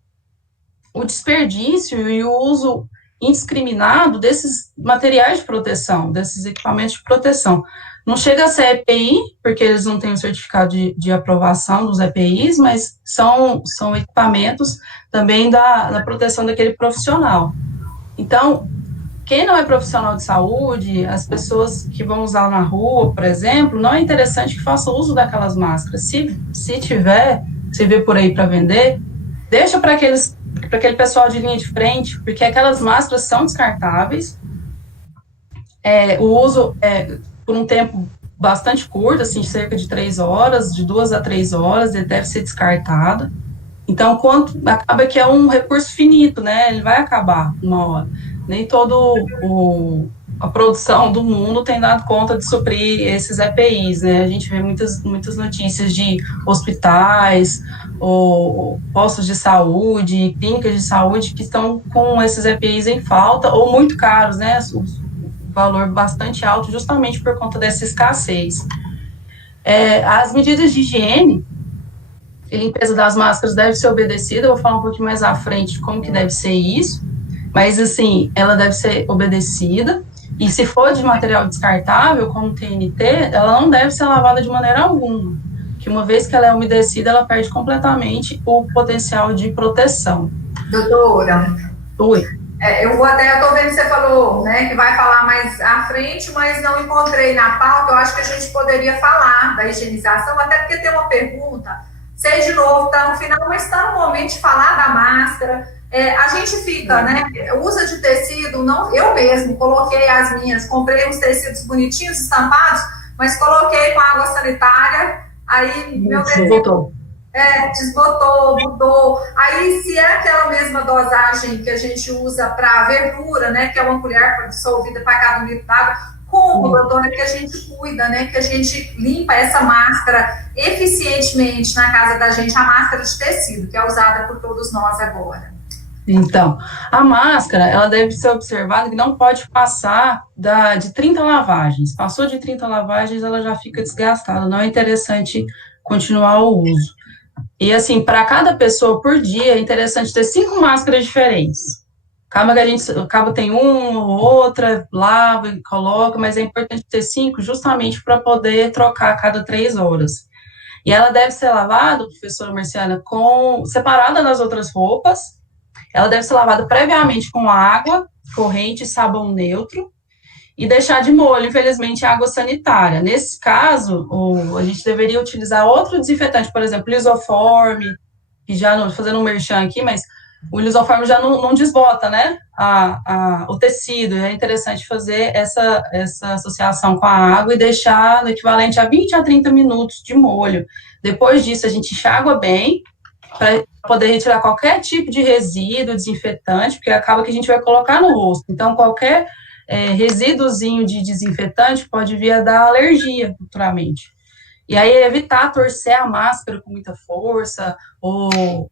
o desperdício e o uso indiscriminado desses materiais de proteção, desses equipamentos de proteção. Não chega a ser EPI, porque eles não têm o certificado de aprovação dos EPIs, mas são equipamentos também da proteção daquele profissional. Então, quem não é profissional de saúde, as pessoas que vão usar na rua, por exemplo, não é interessante que faça uso daquelas máscaras. Se tiver, se vê por aí para vender, deixa para aquele pessoal de linha de frente, porque aquelas máscaras são descartáveis. O uso por um tempo bastante curto, assim, cerca de 3 horas, de 2 a 3 horas, ele deve ser descartado. Então, acaba que é um recurso finito, né? Ele vai acabar uma hora. Nem toda a produção do mundo tem dado conta de suprir esses EPIs, né? A gente vê muitas notícias de hospitais, ou postos de saúde, clínicas de saúde que estão com esses EPIs em falta, ou muito caros, né? Valor bastante alto, justamente por conta dessa escassez. As medidas de higiene e limpeza das máscaras devem ser obedecidas, eu vou falar um pouquinho mais à frente de como que deve ser isso, mas, assim, ela deve ser obedecida, e se for de material descartável, como TNT, ela não deve ser lavada de maneira alguma, que uma vez que ela é umedecida, ela perde completamente o potencial de proteção. Doutora? Oi. Eu tô vendo que você falou, né, que vai falar mais à frente, mas não encontrei na pauta. Eu acho que a gente poderia falar da higienização, até porque tem uma pergunta, sei de novo, está no final, mas está no momento de falar da máscara. A gente fica, né, usa de tecido, não, eu mesmo coloquei as minhas, comprei uns tecidos bonitinhos, estampados, mas coloquei com água sanitária, aí meu tecido desbotou, mudou. Aí, se é aquela mesma dosagem que a gente usa para verdura, né, que é uma colher dissolvida para cada litro d'água, como, doutora, que a gente cuida, né, que a gente limpa essa máscara eficientemente na casa da gente, a máscara de tecido, que é usada por todos nós agora. Então, a máscara, ela deve ser observada que não pode passar de 30 lavagens. Passou de 30 lavagens, ela já fica desgastada, não é interessante continuar o uso. E, assim, para cada pessoa por dia, é interessante ter 5 máscaras diferentes. Acaba tem uma ou outra, lava e coloca, mas é importante ter 5 justamente para poder trocar a cada 3 horas. E ela deve ser lavada, professora Marciana, separada das outras roupas. Ela deve ser lavada previamente com água corrente e sabão neutro e deixar de molho, infelizmente, água sanitária. Nesse caso, a gente deveria utilizar outro desinfetante, por exemplo, lisoforme, que já não, fazendo um merchan aqui, mas o lisoforme já não desbota, né, o tecido. É interessante fazer essa associação com a água e deixar no equivalente a 20 a 30 minutos de molho. Depois disso, a gente enxágua bem, para poder retirar qualquer tipo de resíduo, desinfetante, porque acaba que a gente vai colocar no rosto. Então, qualquer resíduozinho de desinfetante pode vir a dar alergia, futuramente. E aí, evitar torcer a máscara com muita força, ou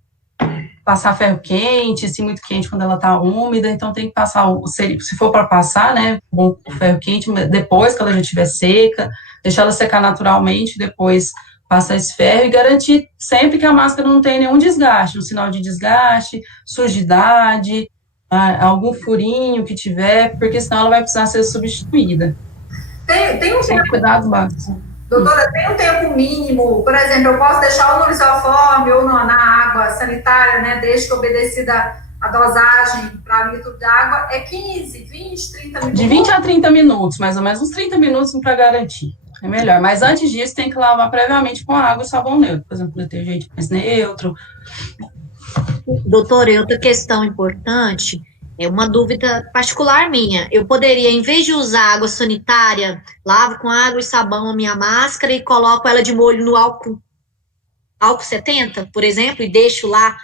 passar ferro quente, se muito quente quando ela está úmida, então tem que passar, se for para passar, né, o ferro quente, depois que ela já estiver seca, deixar ela secar naturalmente, depois passar esse ferro e garantir sempre que a máscara não tem nenhum desgaste, um sinal de desgaste, sujidade, algum furinho que tiver, porque senão ela vai precisar ser substituída. Tem um tempo, cuidados básicos. Doutora, tem um tempo mínimo, por exemplo, eu posso deixar ou no lisoforme ou na água sanitária, né, desde que obedecida a dosagem para litro de água, é 15, 20, 30 minutos? De 20 a 30 minutos, mais ou menos, uns 30 minutos para garantir. É melhor, mas antes disso tem que lavar previamente com água e sabão neutro, por exemplo, detergente mais neutro. Doutora, outra questão importante, é uma dúvida particular minha. Eu poderia, em vez de usar água sanitária, lavo com água e sabão a minha máscara e coloco ela de molho no álcool 70, por exemplo, e deixo lá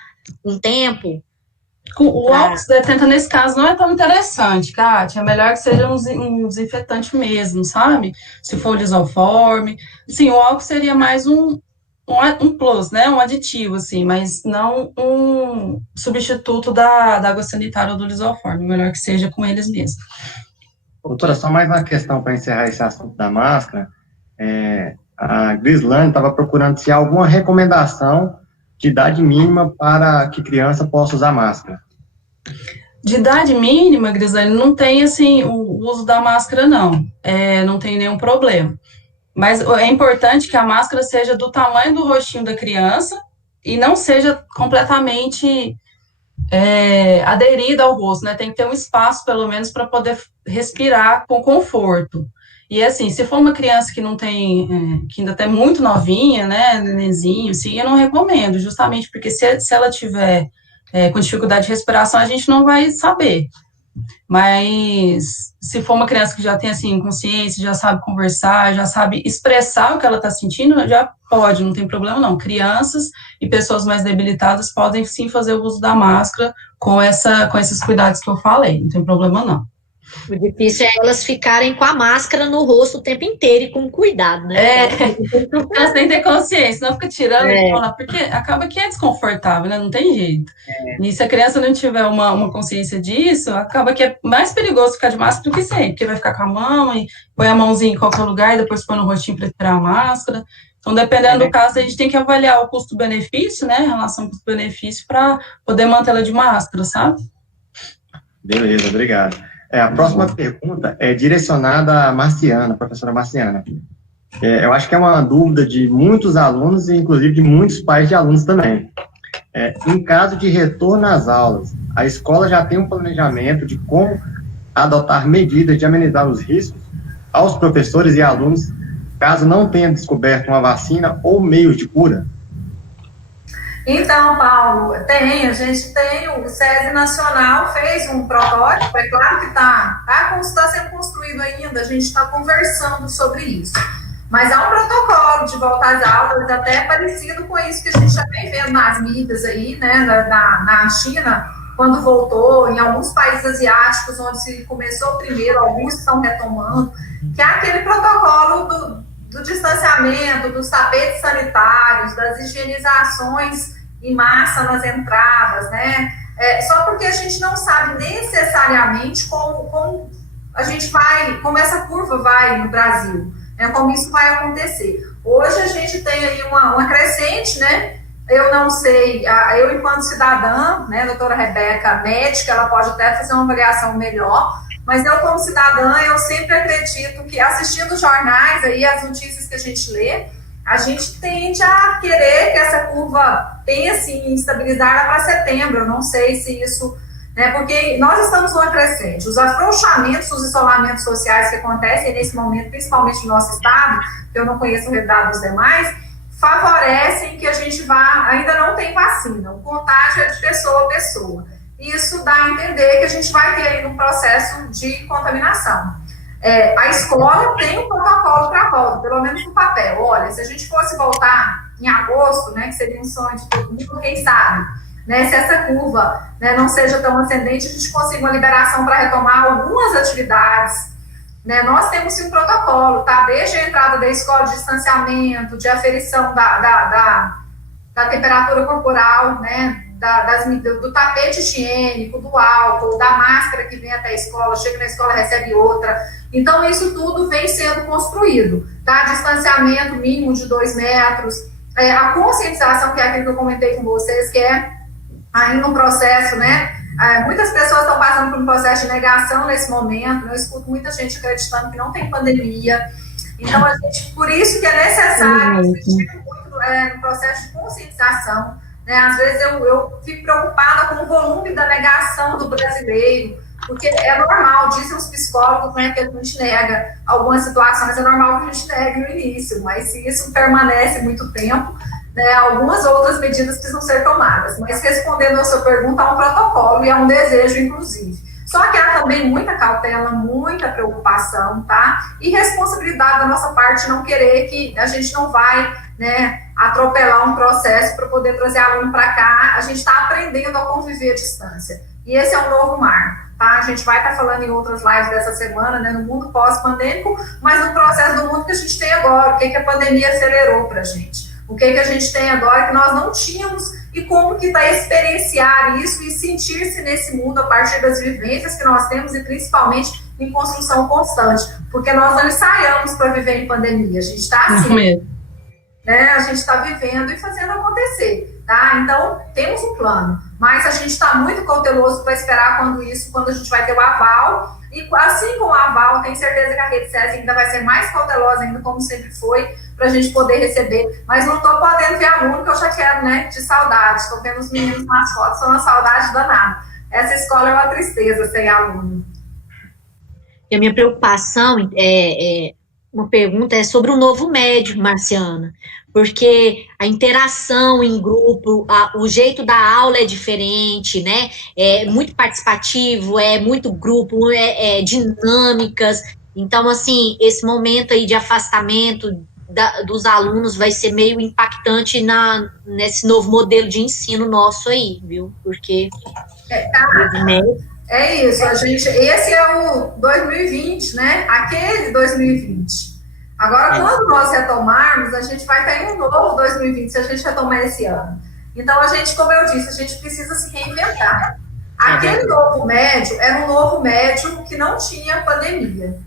um tempo? O álcool 70, nesse caso, não é tão interessante, Kátia. É melhor que seja um desinfetante mesmo, sabe? Se for lisoforme. Sim, o álcool seria mais um plus, né? Um aditivo, assim, mas não um substituto da água sanitária ou do lisoforme. Melhor que seja com eles mesmo. Doutora, só mais uma questão para encerrar esse assunto da máscara. A Grislane estava procurando se há alguma recomendação de idade mínima para que criança possa usar máscara. De idade mínima, Grislane, não tem, assim, o uso da máscara, não. Não tem nenhum problema. Mas é importante que a máscara seja do tamanho do rostinho da criança e não seja completamente aderida ao rosto, né? Tem que ter um espaço, pelo menos, para poder respirar com conforto. E, assim, se for uma criança que não tem, que ainda está muito novinha, né, nenenzinho, assim, eu não recomendo, justamente porque se ela tiver com dificuldade de respiração, a gente não vai saber. Mas se for uma criança que já tem, assim, consciência, já sabe conversar, já sabe expressar o que ela está sentindo, já pode, não tem problema não. Crianças e pessoas mais debilitadas podem, sim, fazer o uso da máscara com esses cuidados que eu falei, não tem problema não. O difícil é elas ficarem com a máscara no rosto o tempo inteiro e com cuidado, né? Elas têm que ter consciência, não fica tirando, porque acaba que é desconfortável, né? Não tem jeito. E se a criança não tiver uma consciência disso, acaba que é mais perigoso ficar de máscara do que sem, porque vai ficar com a mão e põe a mãozinha em qualquer lugar e depois põe no rostinho para tirar a máscara. Então, dependendo do caso, a gente tem que avaliar o custo-benefício, né? A relação custo-benefício para poder mantê-la de máscara, sabe? Beleza, obrigado. A próxima pergunta é direcionada à Marciana, professora Marciana. Eu acho que é uma dúvida de muitos alunos e, inclusive, de muitos pais de alunos também. Em caso de retorno às aulas, a escola já tem um planejamento de como adotar medidas de amenizar os riscos aos professores e alunos, caso não tenha descoberto uma vacina ou meios de cura? Então, Paulo, a gente tem, o SESI Nacional fez um protótipo, é claro que está sendo construído ainda, a gente está conversando sobre isso, mas há um protocolo de volta às aulas até parecido com isso que a gente já vem vendo nas mídias aí, né, na China, quando voltou, em alguns países asiáticos, onde se começou primeiro, alguns estão retomando, que é aquele protocolo do distanciamento, dos tapetes sanitários, das higienizações em massa nas entradas, né? Só porque a gente não sabe necessariamente como a gente vai, como essa curva vai no Brasil, né? Como isso vai acontecer. Hoje a gente tem aí uma crescente, né? Eu não sei, eu enquanto cidadã, né, doutora Rebeca, médica, ela pode até fazer uma avaliação melhor, mas eu como cidadã, eu sempre acredito que assistindo jornais aí, as notícias que a gente lê, a gente tende a querer que essa curva pense em estabilizar para setembro. Eu não sei se isso, né, porque nós estamos numa crescente. Os afrouxamentos, os isolamentos sociais que acontecem nesse momento, principalmente no nosso estado, que eu não conheço o resultado dos demais, favorecem que a gente ainda não tem vacina. O contágio é de pessoa a pessoa. Isso dá a entender que a gente vai ter aí um processo de contaminação. A escola tem um protocolo para a volta, pelo menos no papel. Olha, se a gente fosse voltar em agosto, né, que seria um sonho de todo mundo, quem sabe, né, se essa curva, né, não seja tão ascendente, a gente consiga uma liberação para retomar algumas atividades, né. Nós temos sim um protocolo, tá? Desde a entrada da escola, de distanciamento, de aferição da temperatura corporal, né, do tapete higiênico, do álcool, da máscara que vem até a escola, chega na escola, recebe outra. Então, isso tudo vem sendo construído, tá? Distanciamento mínimo de 2 metros, a conscientização, que é aquilo que eu comentei com vocês, que é ainda um processo, né? Muitas pessoas estão passando por um processo de negação nesse momento, eu escuto muita gente acreditando que não tem pandemia. Então, por isso que é necessário investir muito no processo de conscientização, né? Às vezes eu fico preocupada com o volume da negação do brasileiro, porque é normal, dizem os psicólogos, né, que a gente nega algumas situações, é normal que a gente negue no início, mas se isso permanece muito tempo, né, algumas outras medidas precisam ser tomadas. Mas respondendo a sua pergunta, há um protocolo e há um desejo, inclusive. Só que há também muita cautela, muita preocupação, tá? E responsabilidade da nossa parte, não querer que a gente não vai, né, atropelar um processo para poder trazer aluno para cá. A gente está aprendendo a conviver à distância. E esse é um novo marco, tá? A gente vai estar falando em outras lives dessa semana, né, no mundo pós-pandêmico, mas no processo do mundo que a gente tem agora, o que a pandemia acelerou para a gente. O que a gente tem agora que nós não tínhamos e como que está experienciar isso e sentir-se nesse mundo a partir das vivências que nós temos e principalmente em construção constante, porque nós não ensaiamos para viver em pandemia, a gente está assim, né? A gente está vivendo e fazendo acontecer, tá? Então, temos um plano, mas a gente está muito cauteloso para esperar quando a gente vai ter o aval, e assim como o aval, tenho certeza que a Rede SESI ainda vai ser mais cautelosa ainda, como sempre foi, para a gente poder receber, mas não estou podendo ver aluno, que eu já quero, né, de saudade, estou vendo os meninos nas fotos, são uma saudade danada. Essa escola é uma tristeza sem aluno. E a minha preocupação uma pergunta é sobre o novo médio, Marciana, porque a interação em grupo, o jeito da aula é diferente, né? É muito participativo, é muito grupo, dinâmicas. Então, assim, esse momento aí de afastamento dos alunos vai ser meio impactante nesse novo modelo de ensino nosso aí, viu? Porque é isso, esse é o 2020, né? Aquele 2020. Agora, quando nós retomarmos, a gente vai ter um novo 2020, se a gente retomar esse ano. Então, a gente, como eu disse, a gente precisa se reinventar. Aquele novo médio era um novo médio que não tinha pandemia.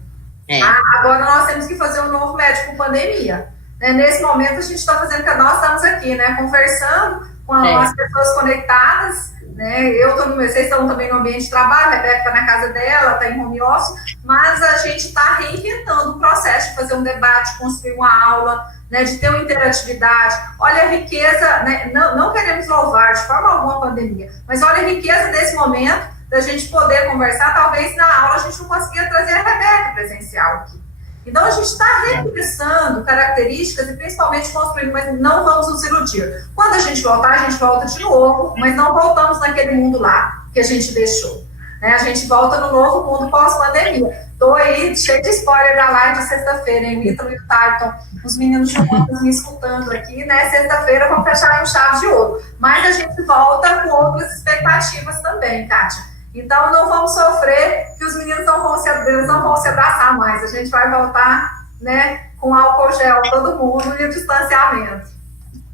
Agora, nós temos que fazer um novo médio com pandemia. Nesse momento, a gente está fazendo, que nós estamos aqui, né, conversando com as pessoas conectadas, né? Vocês estão também no ambiente de trabalho, a Rebeca está na casa dela, está em home office, mas a gente está reinventando o processo de fazer um debate, construir uma aula, né, de ter uma interatividade. Olha a riqueza, né? Não queremos louvar de forma alguma a pandemia, mas olha a riqueza desse momento, da gente poder conversar. Talvez na aula a gente não conseguia trazer a Rebeca presencial aqui. Então, a gente está repensando características e principalmente construindo, mas não vamos nos iludir. Quando a gente voltar, a gente volta de novo, mas não voltamos naquele mundo lá que a gente deixou. Né? A gente volta no novo mundo pós-pandemia. Estou aí cheio de spoiler da live de sexta-feira, hein? Ítalo e o Tarton, os meninos de humanos me escutando aqui, né? Sexta-feira vamos fechar em chave de ouro. Mas a gente volta com outras expectativas também, Kátia. Então, não vamos sofrer que os meninos não vão se abraçar mais. A gente vai voltar, né, com álcool gel, todo mundo, e o distanciamento.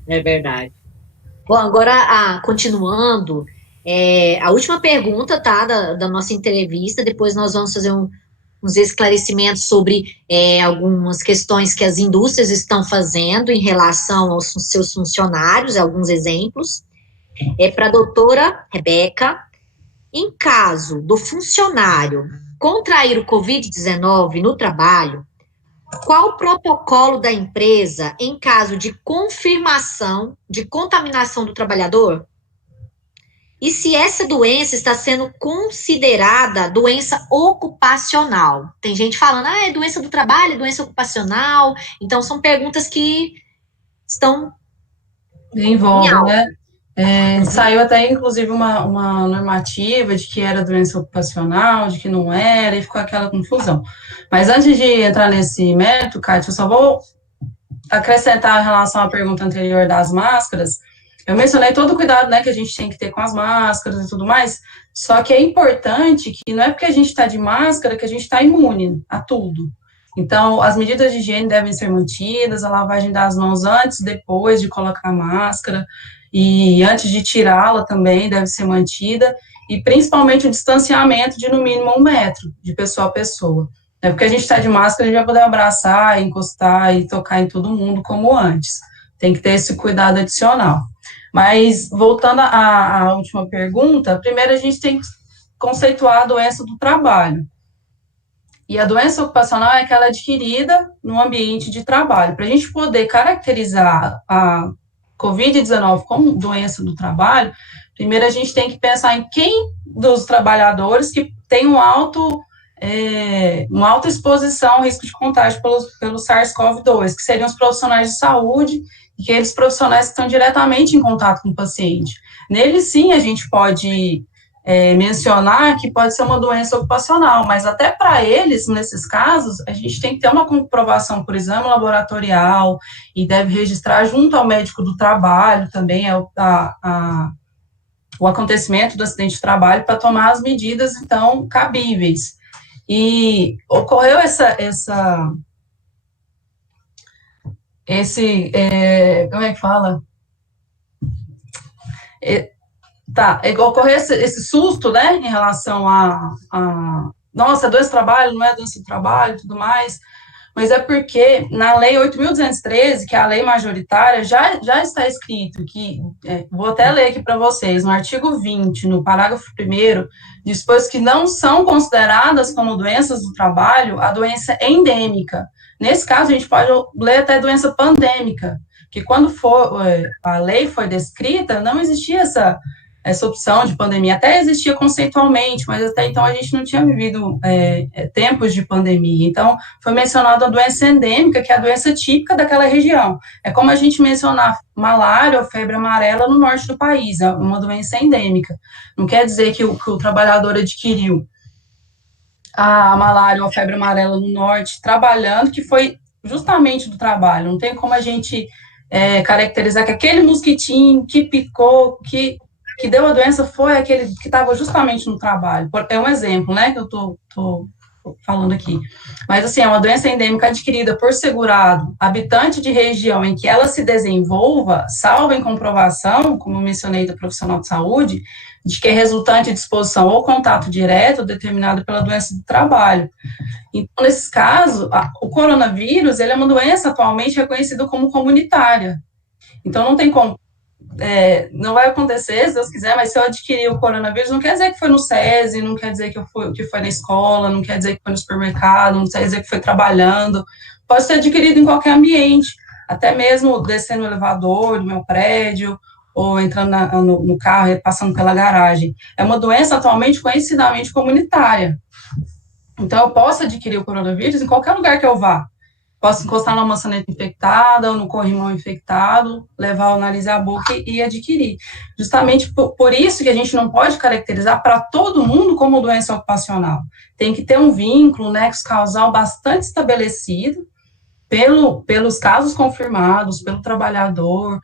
É verdade. Bom, agora, continuando, a última pergunta, tá, da nossa entrevista, depois nós vamos fazer uns esclarecimentos sobre algumas questões que as indústrias estão fazendo em relação aos seus funcionários, alguns exemplos. Para a doutora Rebeca. Em caso do funcionário contrair o Covid-19 no trabalho, qual o protocolo da empresa em caso de confirmação de contaminação do trabalhador? E se essa doença está sendo considerada doença ocupacional? Tem gente falando, é doença do trabalho, é doença ocupacional. Então, são perguntas que estão em voga, né? Saiu até, inclusive, uma normativa de que era doença ocupacional, de que não era, e ficou aquela confusão. Mas antes de entrar nesse mérito, Kátia, eu só vou acrescentar em relação à pergunta anterior das máscaras. Eu mencionei todo o cuidado, né, que a gente tem que ter com as máscaras e tudo mais, só que é importante que não é porque a gente está de máscara que a gente está imune a tudo. Então, as medidas de higiene devem ser mantidas, a lavagem das mãos antes e depois de colocar a máscara. e antes de tirá-la também deve ser mantida, e principalmente o distanciamento de no mínimo 1 metro de pessoa a pessoa. É porque a gente está de máscara, a gente vai poder abraçar, encostar e tocar em todo mundo como antes. Tem que ter esse cuidado adicional. Mas, voltando à última pergunta, primeiro a gente tem que conceituar a doença do trabalho. E a doença ocupacional é aquela adquirida no ambiente de trabalho. Para a gente poder caracterizar a Covid-19 como doença do trabalho, primeiro a gente tem que pensar em quem dos trabalhadores que tem uma alta exposição ao risco de contágio pelo SARS-CoV-2, que seriam os profissionais de saúde e aqueles profissionais que estão diretamente em contato com o paciente. Neles, sim, a gente pode mencionar que pode ser uma doença ocupacional, mas até para eles, nesses casos, a gente tem que ter uma comprovação por exame laboratorial e deve registrar junto ao médico do trabalho também o acontecimento do acidente de trabalho para tomar as medidas, então, cabíveis. E ocorreu como é que fala? Ocorreu esse susto, né, em relação nossa, doença do trabalho, não é doença do trabalho e tudo mais, mas é porque na Lei 8.213, que é a lei majoritária, já está escrito que, vou até ler aqui para vocês, no artigo 20, no parágrafo 1º, dispôs que não são consideradas como doenças do trabalho a doença endêmica. Nesse caso, a gente pode ler até doença pandêmica, que quando a lei foi descrita, não existia essa opção de pandemia, até existia conceitualmente, mas até então a gente não tinha vivido tempos de pandemia. Então, foi mencionada a doença endêmica, que é a doença típica daquela região. É como a gente mencionar malária ou febre amarela no norte do país, é uma doença endêmica. Não quer dizer que o trabalhador adquiriu a malária ou a febre amarela no norte trabalhando, que foi justamente do trabalho. Não tem como a gente caracterizar que aquele mosquitinho que picou, que deu a doença foi aquele que estava justamente no trabalho. É um exemplo, né, que eu estou falando aqui. Mas, assim, é uma doença endêmica adquirida por segurado, habitante de região em que ela se desenvolva, salvo em comprovação, como eu mencionei, do profissional de saúde, de que é resultante de exposição ou contato direto determinado pela doença do trabalho. Então, nesses casos, o coronavírus, ele é uma doença atualmente reconhecida como comunitária. Então, não tem como não vai acontecer, se Deus quiser, mas se eu adquirir o coronavírus, não quer dizer que foi no SESI, não quer dizer que foi na escola, não quer dizer que foi no supermercado, não quer dizer que foi trabalhando, pode ser adquirido em qualquer ambiente, até mesmo descendo o elevador do meu prédio, ou entrando no carro e passando pela garagem. É uma doença atualmente conhecidamente comunitária. Então, eu posso adquirir o coronavírus em qualquer lugar que eu vá. Posso encostar numa maçaneta infectada, ou no corrimão infectado, levar o nariz e a boca e adquirir. Justamente por isso que a gente não pode caracterizar para todo mundo como doença ocupacional. Tem que ter um vínculo, um nexo causal bastante estabelecido pelos casos confirmados, pelo trabalhador,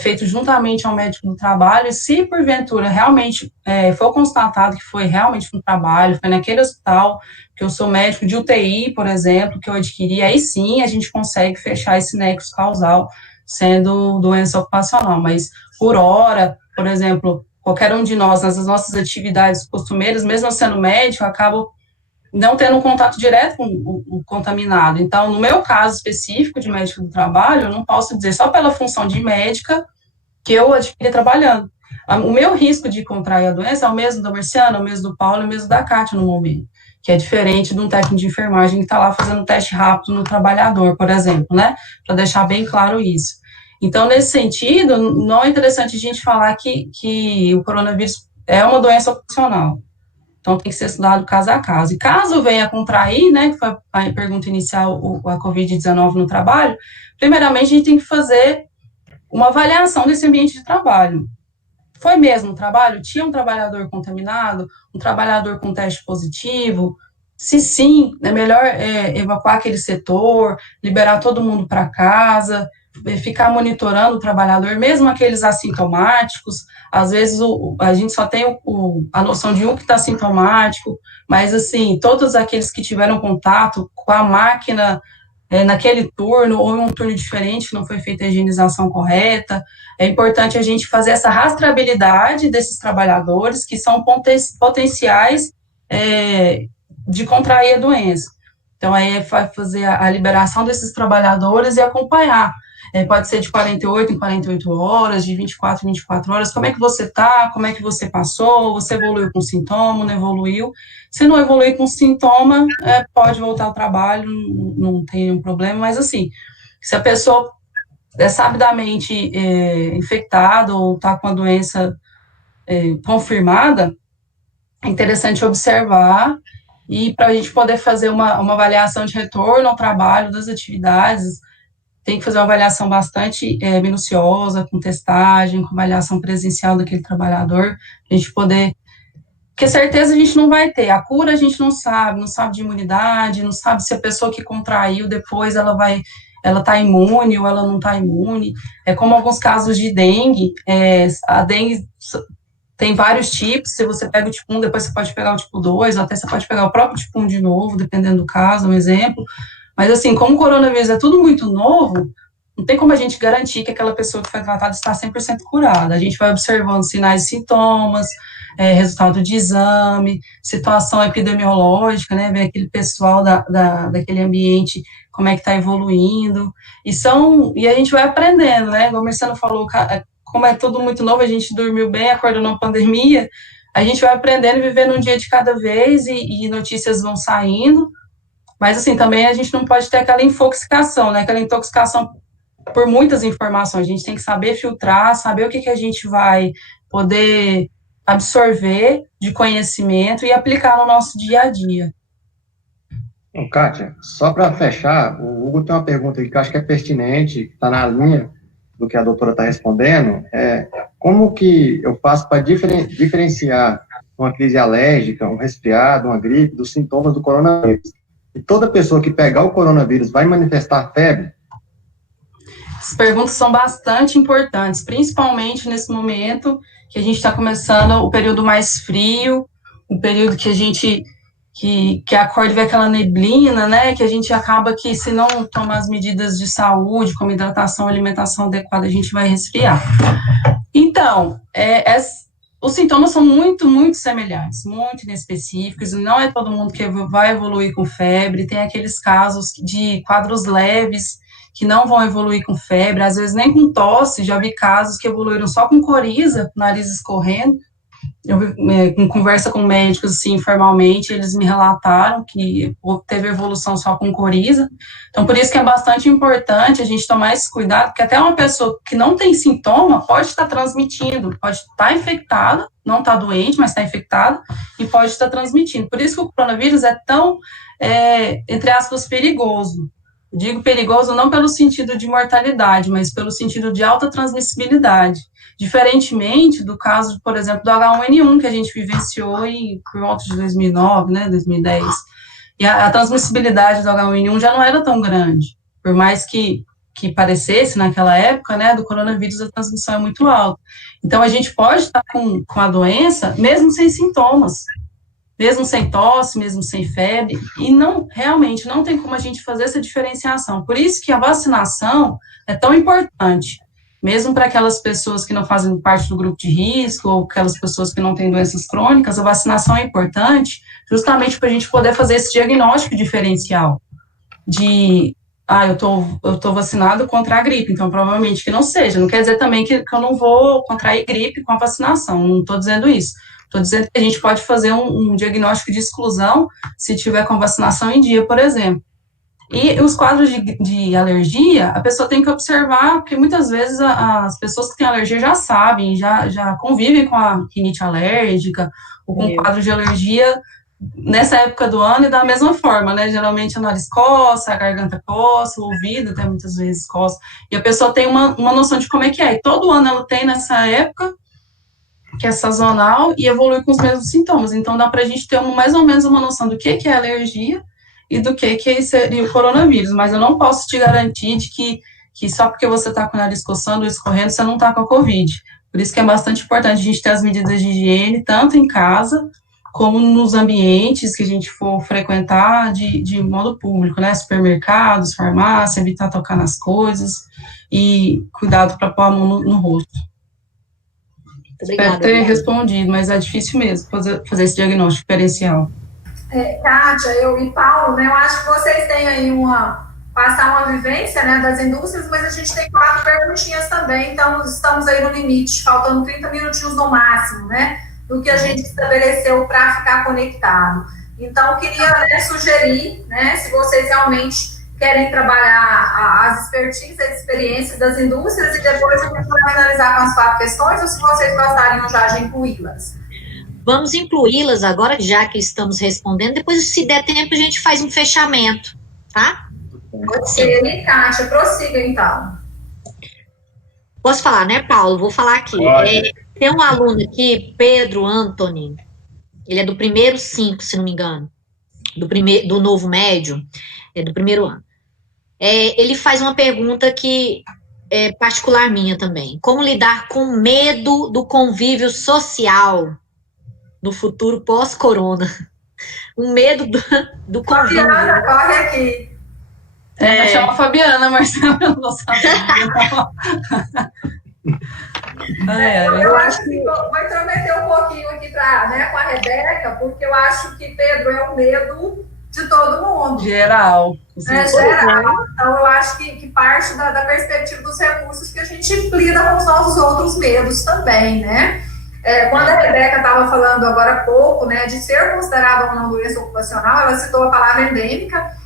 feito juntamente ao médico do trabalho, e se porventura realmente for constatado que foi realmente no trabalho, foi naquele hospital, que eu sou médico de UTI, por exemplo, que eu adquiri, aí sim a gente consegue fechar esse nexo causal sendo doença ocupacional, mas por hora, por exemplo, qualquer um de nós, nas nossas atividades costumeiras, mesmo eu sendo médico, eu acabo não tendo um contato direto com o contaminado. Então, no meu caso específico de médico do trabalho, eu não posso dizer só pela função de médica que eu adquiri trabalhando. O meu risco de contrair a doença é o mesmo do Marciano, é o mesmo do Paulo, é o mesmo da Kátia no momento, que é diferente de um técnico de enfermagem que está lá fazendo um teste rápido no trabalhador, por exemplo, né? Para deixar bem claro isso. Então, nesse sentido, não é interessante a gente falar que o coronavírus é uma doença ocupacional. Então, tem que ser estudado caso a caso. E caso venha a contrair, né, que foi a pergunta inicial, a Covid-19 no trabalho, primeiramente, a gente tem que fazer uma avaliação desse ambiente de trabalho. Foi mesmo no trabalho? Tinha um trabalhador contaminado? Um trabalhador com teste positivo? Se sim, é melhor evacuar aquele setor, liberar todo mundo para casa, ficar monitorando o trabalhador, mesmo aqueles assintomáticos. Às vezes a gente só tem a noção de um que está sintomático, mas assim, todos aqueles que tiveram contato com a máquina naquele turno, ou em um turno diferente, que não foi feita a higienização correta. É importante a gente fazer essa rastreabilidade desses trabalhadores que são potenciais de contrair a doença. Então, aí vai fazer a liberação desses trabalhadores e acompanhar. Pode ser de 48 em 48 horas, de 24 em 24 horas, como é que você está, como é que você passou, você evoluiu com sintoma, não evoluiu. Se não evoluir com sintoma, pode voltar ao trabalho, não tem nenhum problema, mas assim, se a pessoa é sabidamente infectada ou está com a doença confirmada, é interessante observar e para a gente poder fazer uma avaliação de retorno ao trabalho, das atividades, tem que fazer uma avaliação bastante minuciosa, com testagem, com avaliação presencial daquele trabalhador, a gente poder, porque certeza a gente não vai ter, a cura a gente não sabe de imunidade, não sabe se a pessoa que contraiu depois ela está imune ou ela não está imune, como alguns casos de dengue, a dengue tem vários tipos, se você pega o tipo 1, depois você pode pegar o tipo 2, ou até você pode pegar o próprio tipo 1 de novo, dependendo do caso, um exemplo. Mas, assim, como o coronavírus é tudo muito novo, não tem como a gente garantir que aquela pessoa que foi tratada está 100% curada. A gente vai observando sinais e sintomas, resultado de exame, situação epidemiológica, né, ver aquele pessoal daquele ambiente, como é que está evoluindo. E a gente vai aprendendo, né, como o Marcelo falou, como é tudo muito novo, a gente dormiu bem, acordou na pandemia, a gente vai aprendendo e vivendo um dia de cada vez e notícias vão saindo, mas assim, também a gente não pode ter aquela infoxicação, né, aquela intoxicação por muitas informações, a gente tem que saber filtrar, saber o que a gente vai poder absorver de conhecimento e aplicar no nosso dia a dia. Kátia, só para fechar, o Hugo tem uma pergunta aqui que eu acho que é pertinente, que está na linha do que a doutora está respondendo, como que eu faço para diferenciar uma crise alérgica, um resfriado, uma gripe, dos sintomas do coronavírus? E toda pessoa que pegar o coronavírus vai manifestar febre? As perguntas são bastante importantes, principalmente nesse momento que a gente está começando o período mais frio, o período que a gente que acorda e vê aquela neblina, né, que a gente acaba que, se não tomar as medidas de saúde, como hidratação, alimentação adequada, a gente vai resfriar. Então, os sintomas são muito, muito semelhantes, muito inespecíficos, não é todo mundo que vai evoluir com febre, tem aqueles casos de quadros leves, que não vão evoluir com febre, às vezes nem com tosse, já vi casos que evoluíram só com coriza, nariz escorrendo. Eu vi, em conversa com médicos, assim, informalmente, eles me relataram que teve evolução só com coriza. Então, por isso que é bastante importante a gente tomar esse cuidado, porque até uma pessoa que não tem sintoma pode estar transmitindo, pode estar infectada, não está doente, mas está infectada, e pode estar transmitindo. Por isso que o coronavírus é tão, entre aspas, perigoso. Eu digo perigoso não pelo sentido de mortalidade, mas pelo sentido de alta transmissibilidade. Diferentemente do caso, por exemplo, do H1N1, que a gente vivenciou por volta de 2009, né, 2010. E a transmissibilidade do H1N1 já não era tão grande. Por mais que parecesse naquela época, né, do coronavírus a transmissão é muito alta. Então, a gente pode estar com a doença mesmo sem sintomas, mesmo sem tosse, mesmo sem febre, e realmente não tem como a gente fazer essa diferenciação. Por isso que a vacinação é tão importante, mesmo para aquelas pessoas que não fazem parte do grupo de risco, ou aquelas pessoas que não têm doenças crônicas, a vacinação é importante justamente para a gente poder fazer esse diagnóstico diferencial de, eu tô vacinado contra a gripe, então provavelmente que não seja, não quer dizer também que eu não vou contrair gripe com a vacinação, não estou dizendo isso. Estou dizendo que a gente pode fazer um diagnóstico de exclusão se tiver com vacinação em dia, por exemplo. E os quadros de alergia, a pessoa tem que observar, porque muitas vezes as pessoas que têm alergia já sabem, já convivem com a rinite alérgica, ou com quadro de alergia nessa época do ano e da mesma forma, né? Geralmente o nariz coça, a garganta coça, o ouvido até muitas vezes coça. E a pessoa tem uma noção de como é que é. E todo ano ela tem nessa época, que é sazonal, e evolui com os mesmos sintomas. Então, dá para a gente ter mais ou menos uma noção do que é alergia e do que seria o coronavírus. Mas eu não posso te garantir de que só porque você está com o nariz coçando ou escorrendo, você não está com a Covid. Por isso que é bastante importante a gente ter as medidas de higiene, tanto em casa, como nos ambientes que a gente for frequentar de modo público, né, supermercados, farmácia, evitar tocar nas coisas, e cuidado para pôr a mão no rosto. Espero ter respondido, mas é difícil mesmo fazer esse diagnóstico diferencial. Kátia, eu e Paulo, né, eu acho que vocês têm aí passar uma vivência, né, das indústrias, mas a gente tem 4 perguntinhas também, então estamos aí no limite, faltando 30 minutinhos no máximo, né, do que a gente estabeleceu para ficar conectado. Então, eu queria, né, sugerir, né, se vocês realmente querem trabalhar as expertises, as experiências das indústrias, e depois a gente vai finalizar com as 4 questões, ou se vocês gostariam já de incluí-las. Vamos incluí-las agora, já que estamos respondendo, depois, se der tempo, a gente faz um fechamento, tá? Pode ser, Kátia, prossiga então. Posso falar, né, Paulo? Vou falar aqui. Tem um aluno aqui, Pedro Anthony, ele é do primeiro 5, se não me engano, do novo médio, do primeiro ano. Ele faz uma pergunta que é particular minha também. Como lidar com medo do convívio social no futuro pós-corona? O medo do convívio. Fabiana, corre aqui. Chama a Fabiana, mas eu não sabia. Eu acho que vou intrometer um pouquinho aqui com a Rebeca, porque eu acho que, Pedro, é o medo de todo mundo. Geral. Geral. Então, eu acho que parte da perspectiva dos recursos que a gente lida com os nossos outros medos também, né? Quando a Rebeca estava falando agora há pouco, né, de ser considerada uma doença ocupacional, ela citou a palavra endêmica.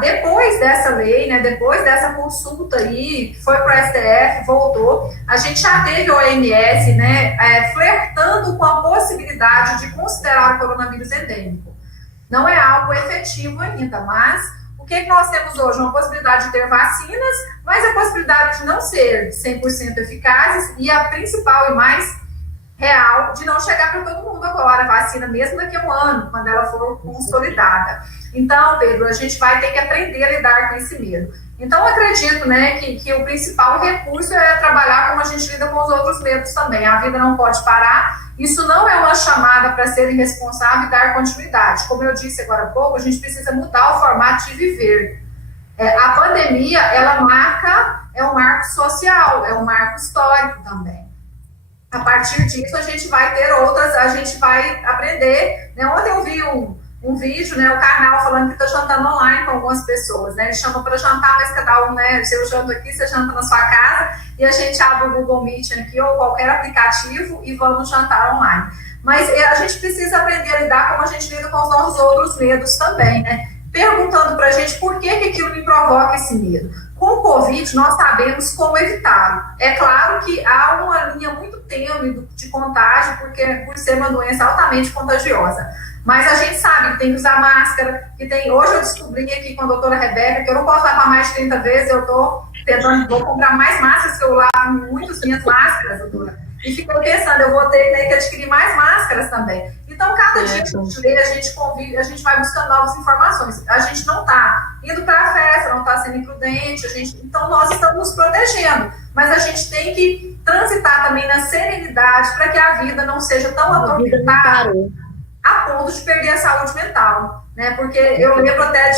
Depois dessa lei, né, depois dessa consulta aí, que foi para o STF, voltou, a gente já teve o OMS, né, flertando com a possibilidade de considerar o coronavírus endêmico. Não é algo efetivo ainda, mas o que nós temos hoje? Uma possibilidade de ter vacinas, mas a possibilidade de não ser 100% eficazes, e a principal e mais real de não chegar para todo mundo agora, a vacina mesmo daqui a um ano, quando ela for consolidada. Então, Pedro, a gente vai ter que aprender a lidar com esse medo. Então, eu acredito, né, que o principal recurso é trabalhar como a gente lida com os outros medos também. A vida não pode parar. Isso não é uma chamada para ser irresponsável e dar continuidade. Como eu disse agora há pouco, a gente precisa mudar o formato de viver. A pandemia, ela é um marco social, é um marco histórico também. A partir disso, a gente vai ter outras, a gente vai aprender. Né? Ontem eu vi um vídeo, né, o canal falando que está jantando online com algumas pessoas, né? Eles chamam para jantar, mas cada um, né? Se eu janto aqui, você janta na sua casa, e a gente abre o Google Meet aqui ou qualquer aplicativo e vamos jantar online. Mas a gente precisa aprender a lidar como a gente lida com os nossos outros medos também, né? Perguntando para a gente por que aquilo me provoca esse medo. Com o Covid, nós sabemos como evitá-lo. É claro que há uma linha muito tênue de contágio, porque por ser uma doença altamente contagiosa. Mas a gente sabe que tem que usar máscara, hoje eu descobri aqui com a doutora Rebeca que eu não posso lavar mais de 30 vezes, eu estou vou comprar mais máscaras, que eu lavo muitas minhas máscaras, doutora. E fiquei pensando, eu vou ter que adquirir mais máscaras também. Então, cada dia que a gente lê, a gente convive, a gente vai buscando novas informações. A gente não está indo para a festa, não está sendo imprudente, então nós estamos nos protegendo. Mas a gente tem que transitar também na serenidade para que a vida não seja tão atormentada a ponto de perder a saúde mental, né? Porque eu lembro até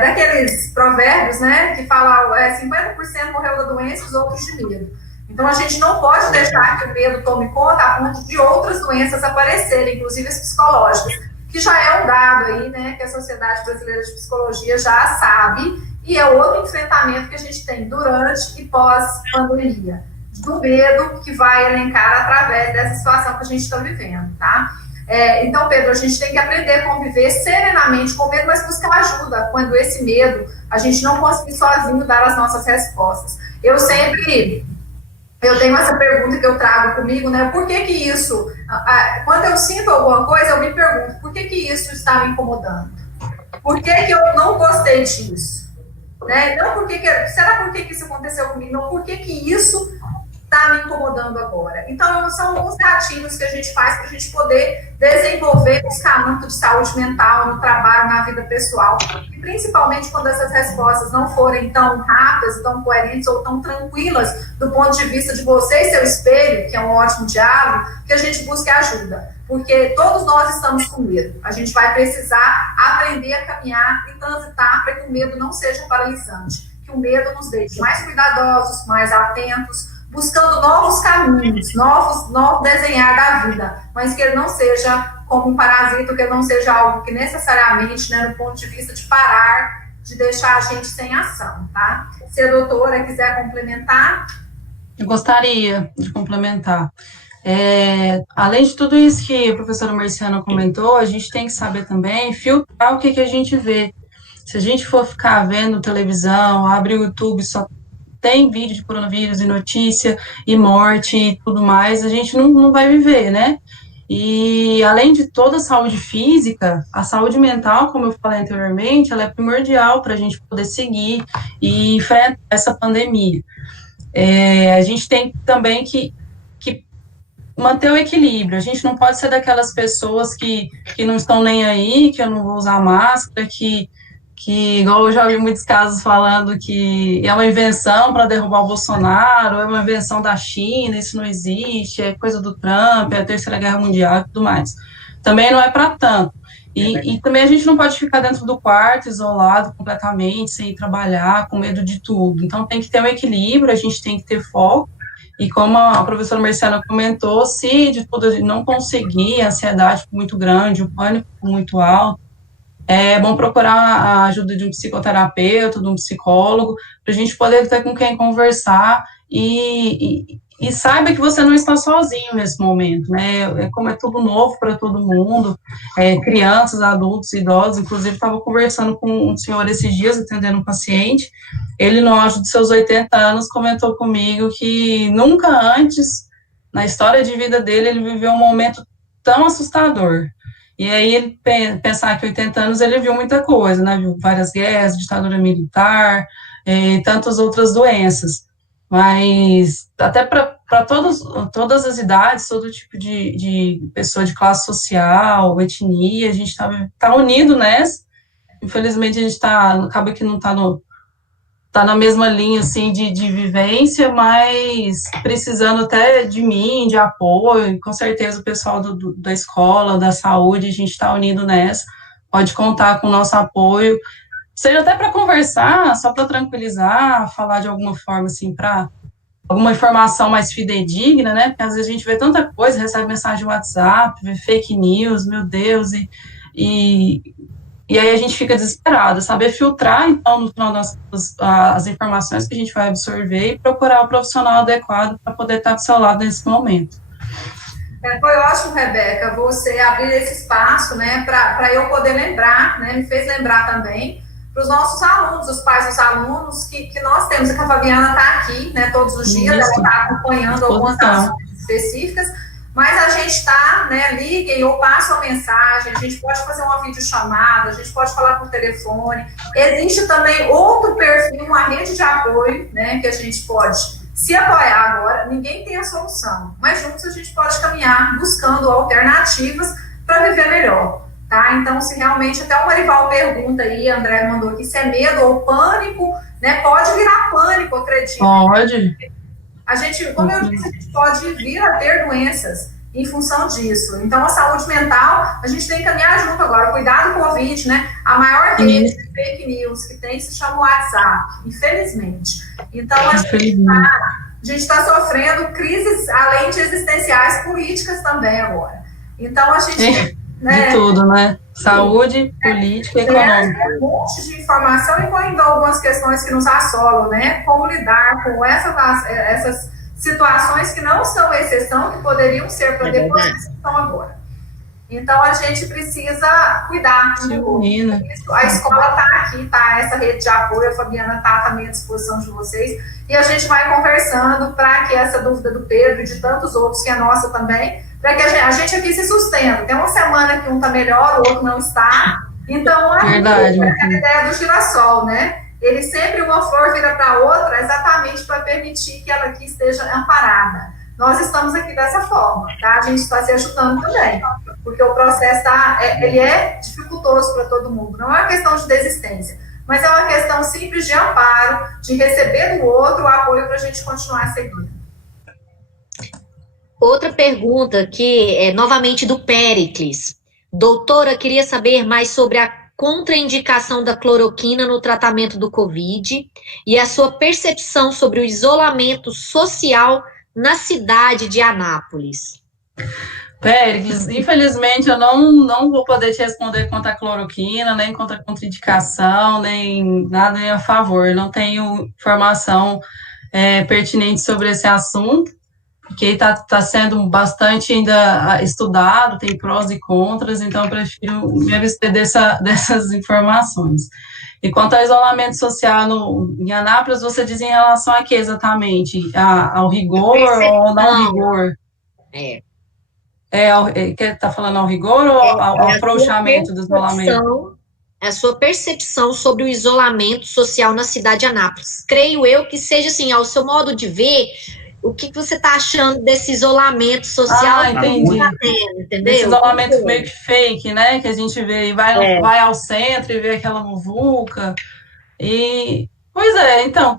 daqueles provérbios, né? Que fala 50% morreu da doença, os outros de medo. Então, a gente não pode deixar que o medo tome conta a ponto de outras doenças aparecerem, inclusive as psicológicas, que já é um dado aí, né, que a Sociedade Brasileira de Psicologia já sabe, e é outro enfrentamento que a gente tem durante e pós-pandemia, do medo que vai elencar através dessa situação que a gente está vivendo, tá? Então, Pedro, a gente tem que aprender a conviver serenamente com o medo, mas buscar ajuda quando esse medo, a gente não conseguir sozinho dar as nossas respostas. Eu tenho essa pergunta que eu trago comigo, né? Por que isso? Quando eu sinto alguma coisa, eu me pergunto, por que isso está me incomodando? Por que eu não gostei disso? Né? Não será por que isso aconteceu comigo? Não, por que isso está me incomodando agora? Então, são alguns gatilhos que a gente faz para a gente poder desenvolver esse caminho de saúde mental no trabalho, na vida pessoal. E principalmente quando essas respostas não forem tão rápidas, tão coerentes ou tão tranquilas do ponto de vista de você e seu espelho, que é um ótimo diálogo, que a gente busque ajuda. porque todos nós estamos com medo. A gente vai precisar aprender a caminhar e transitar para que o medo não seja paralisante, que o medo nos deixe mais cuidadosos, mais atentos, buscando novos caminhos, novos desenhar da vida, mas que ele não seja como um parasita, que ele não seja algo que necessariamente, né, no ponto de vista de parar, de deixar a gente sem ação, tá? Se a doutora quiser complementar. Eu gostaria de complementar. Além de tudo isso que a professora Marciana comentou, a gente tem que saber também filtrar o que a gente vê. Se a gente for ficar vendo televisão, abre o YouTube, só tem vídeo de coronavírus e notícia e morte e tudo mais, a gente não vai viver, né? E além de toda a saúde física, a saúde mental, como eu falei anteriormente, ela é primordial para a gente poder seguir e enfrentar essa pandemia. A gente tem também que manter o equilíbrio. A gente não pode ser daquelas pessoas que não estão nem aí, que eu não vou usar máscara, que igual eu já vi muitos casos falando que é uma invenção para derrubar o Bolsonaro, é uma invenção da China, isso não existe, é coisa do Trump, é a Terceira Guerra Mundial e tudo mais. Também não é para tanto. E também a gente não pode ficar dentro do quarto, isolado completamente, sem ir trabalhar, com medo de tudo. Então tem que ter um equilíbrio, a gente tem que ter foco. E como a professora Marciana comentou, se de tudo não conseguir, a ansiedade muito grande, o pânico muito alto, é bom procurar a ajuda de um psicoterapeuta, de um psicólogo, para a gente poder ter com quem conversar e saiba que você não está sozinho nesse momento, né? Como é tudo novo para todo mundo, crianças, adultos, idosos. Inclusive, estava conversando com um senhor esses dias, atendendo um paciente. Ele, no auge de seus 80 anos, comentou comigo que nunca antes, na história de vida dele, ele viveu um momento tão assustador. E aí, ele pensar que 80 anos ele viu muita coisa, né? Viu várias guerras, ditadura militar, e tantas outras doenças. Mas até para todas as idades, todo tipo de pessoa de classe social, etnia, a gente tá unido nessa. Infelizmente, a gente acaba que não tá na mesma linha, assim, de vivência, mas precisando até de mim, de apoio, com certeza o pessoal da escola, da saúde, a gente está unido nessa, pode contar com o nosso apoio, seja até para conversar, só para tranquilizar, falar de alguma forma, assim, para alguma informação mais fidedigna, né, porque às vezes a gente vê tanta coisa, recebe mensagem no WhatsApp, vê fake news, meu Deus, e aí a gente fica desesperado, saber filtrar, então, no final as informações que a gente vai absorver e procurar o profissional adequado para poder estar do seu lado nesse momento. Foi ótimo, Rebeca, você abrir esse espaço, né, para eu poder lembrar, né, me fez lembrar também para os nossos alunos, os pais dos alunos, que nós temos, que a Fabiana está aqui, né, todos os dias, ela está acompanhando algumas ações específicas, mas a gente está, né, liguem ou passam a mensagem, a gente pode fazer uma videochamada, a gente pode falar por telefone. Existe também outro perfil, uma rede de apoio, né, que a gente pode se apoiar agora. Ninguém tem a solução, mas juntos a gente pode caminhar buscando alternativas para viver melhor, tá? Então, se realmente, até o Marival pergunta aí, André mandou aqui, se é medo ou pânico, né, pode virar pânico, acredito. Pode. A gente, como eu disse, a gente pode vir a ter doenças em função disso. Então, a saúde mental, a gente tem que caminhar junto agora. Cuidado com o Covid, né? A maior rede de fake news que tem se chama WhatsApp, infelizmente. Então, a gente está sofrendo crises, além de existenciais, políticas também agora. Então, a gente... De tudo, né? Saúde, política e econômica. Um monte de informação, incluindo algumas questões que nos assolam, né? Como lidar com essas situações que não são exceção, que poderiam ser para depois, mas estão agora. Então, a gente precisa cuidar disso. A escola está aqui, tá? Essa rede de apoio, a Fabiana está também à disposição de vocês. E a gente vai conversando para que essa dúvida do Pedro e de tantos outros, que é nossa também, para que a gente aqui se sustenta. Tem uma semana que um está melhor, o outro não está. Então, a ideia do girassol, né? Ele sempre, uma flor vira para a outra, exatamente para permitir que ela aqui esteja amparada. Nós estamos aqui dessa forma, tá? A gente está se ajudando também, porque o processo ele é dificultoso para todo mundo. Não é uma questão de desistência, mas é uma questão simples de amparo, de receber do outro o apoio para a gente continuar seguindo. Outra pergunta que é novamente do Péricles. Doutora, queria saber mais sobre a contraindicação da cloroquina no tratamento do Covid e a sua percepção sobre o isolamento social na cidade de Anápolis. Péricles, infelizmente eu não vou poder te responder contra a cloroquina, nem contra a contraindicação, nem nada nem a favor. Eu não tenho informação pertinente sobre esse assunto, porque está sendo bastante ainda estudado, tem prós e contras, então eu prefiro me abster dessas informações. E quanto ao isolamento social em Anápolis, você diz em relação a que exatamente? Ao rigor ou não rigor? Está falando ao rigor ou ao afrouxamento do isolamento? É a sua percepção sobre o isolamento social na cidade de Anápolis. Creio eu que seja assim, ao seu modo de ver, o que você está achando desse isolamento social? Entendi. Entendeu? Esse isolamento meio que fake, né? Que a gente vê e vai ao centro e vê aquela muvuca. Pois é, então,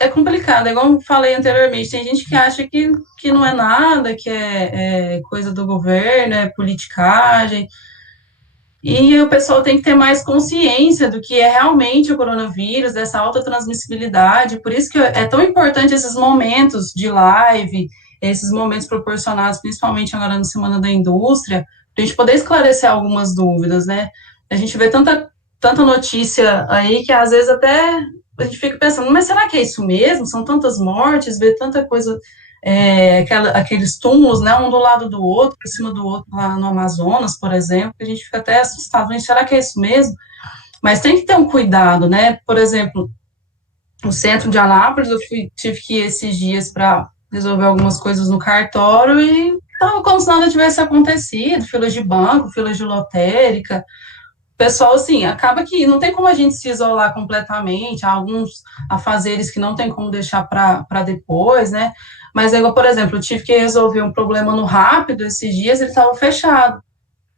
é complicado, igual eu falei anteriormente, tem gente que acha que não é nada, que é coisa do governo, é politicagem, e o pessoal tem que ter mais consciência do que é realmente o coronavírus, dessa alta transmissibilidade, por isso que é tão importante esses momentos de live, esses momentos proporcionados, principalmente agora na Semana da Indústria, para a gente poder esclarecer algumas dúvidas, né? A gente vê tanta notícia aí que às vezes até a gente fica pensando, mas será que é isso mesmo? São tantas mortes, vê tanta coisa, aqueles túmulos, né, um do lado do outro, por cima do outro, lá no Amazonas, por exemplo, que a gente fica até assustado, mas será que é isso mesmo? Mas tem que ter um cuidado, né? Por exemplo, no centro de Anápolis, eu tive que ir esses dias para resolver algumas coisas no cartório e estava como se nada tivesse acontecido, filas de banco, filas de lotérica. Pessoal, assim, acaba que não tem como a gente se isolar completamente, há alguns afazeres que não tem como deixar para depois, né? Mas, por exemplo, eu tive que resolver um problema no Rápido esses dias, ele estava fechado.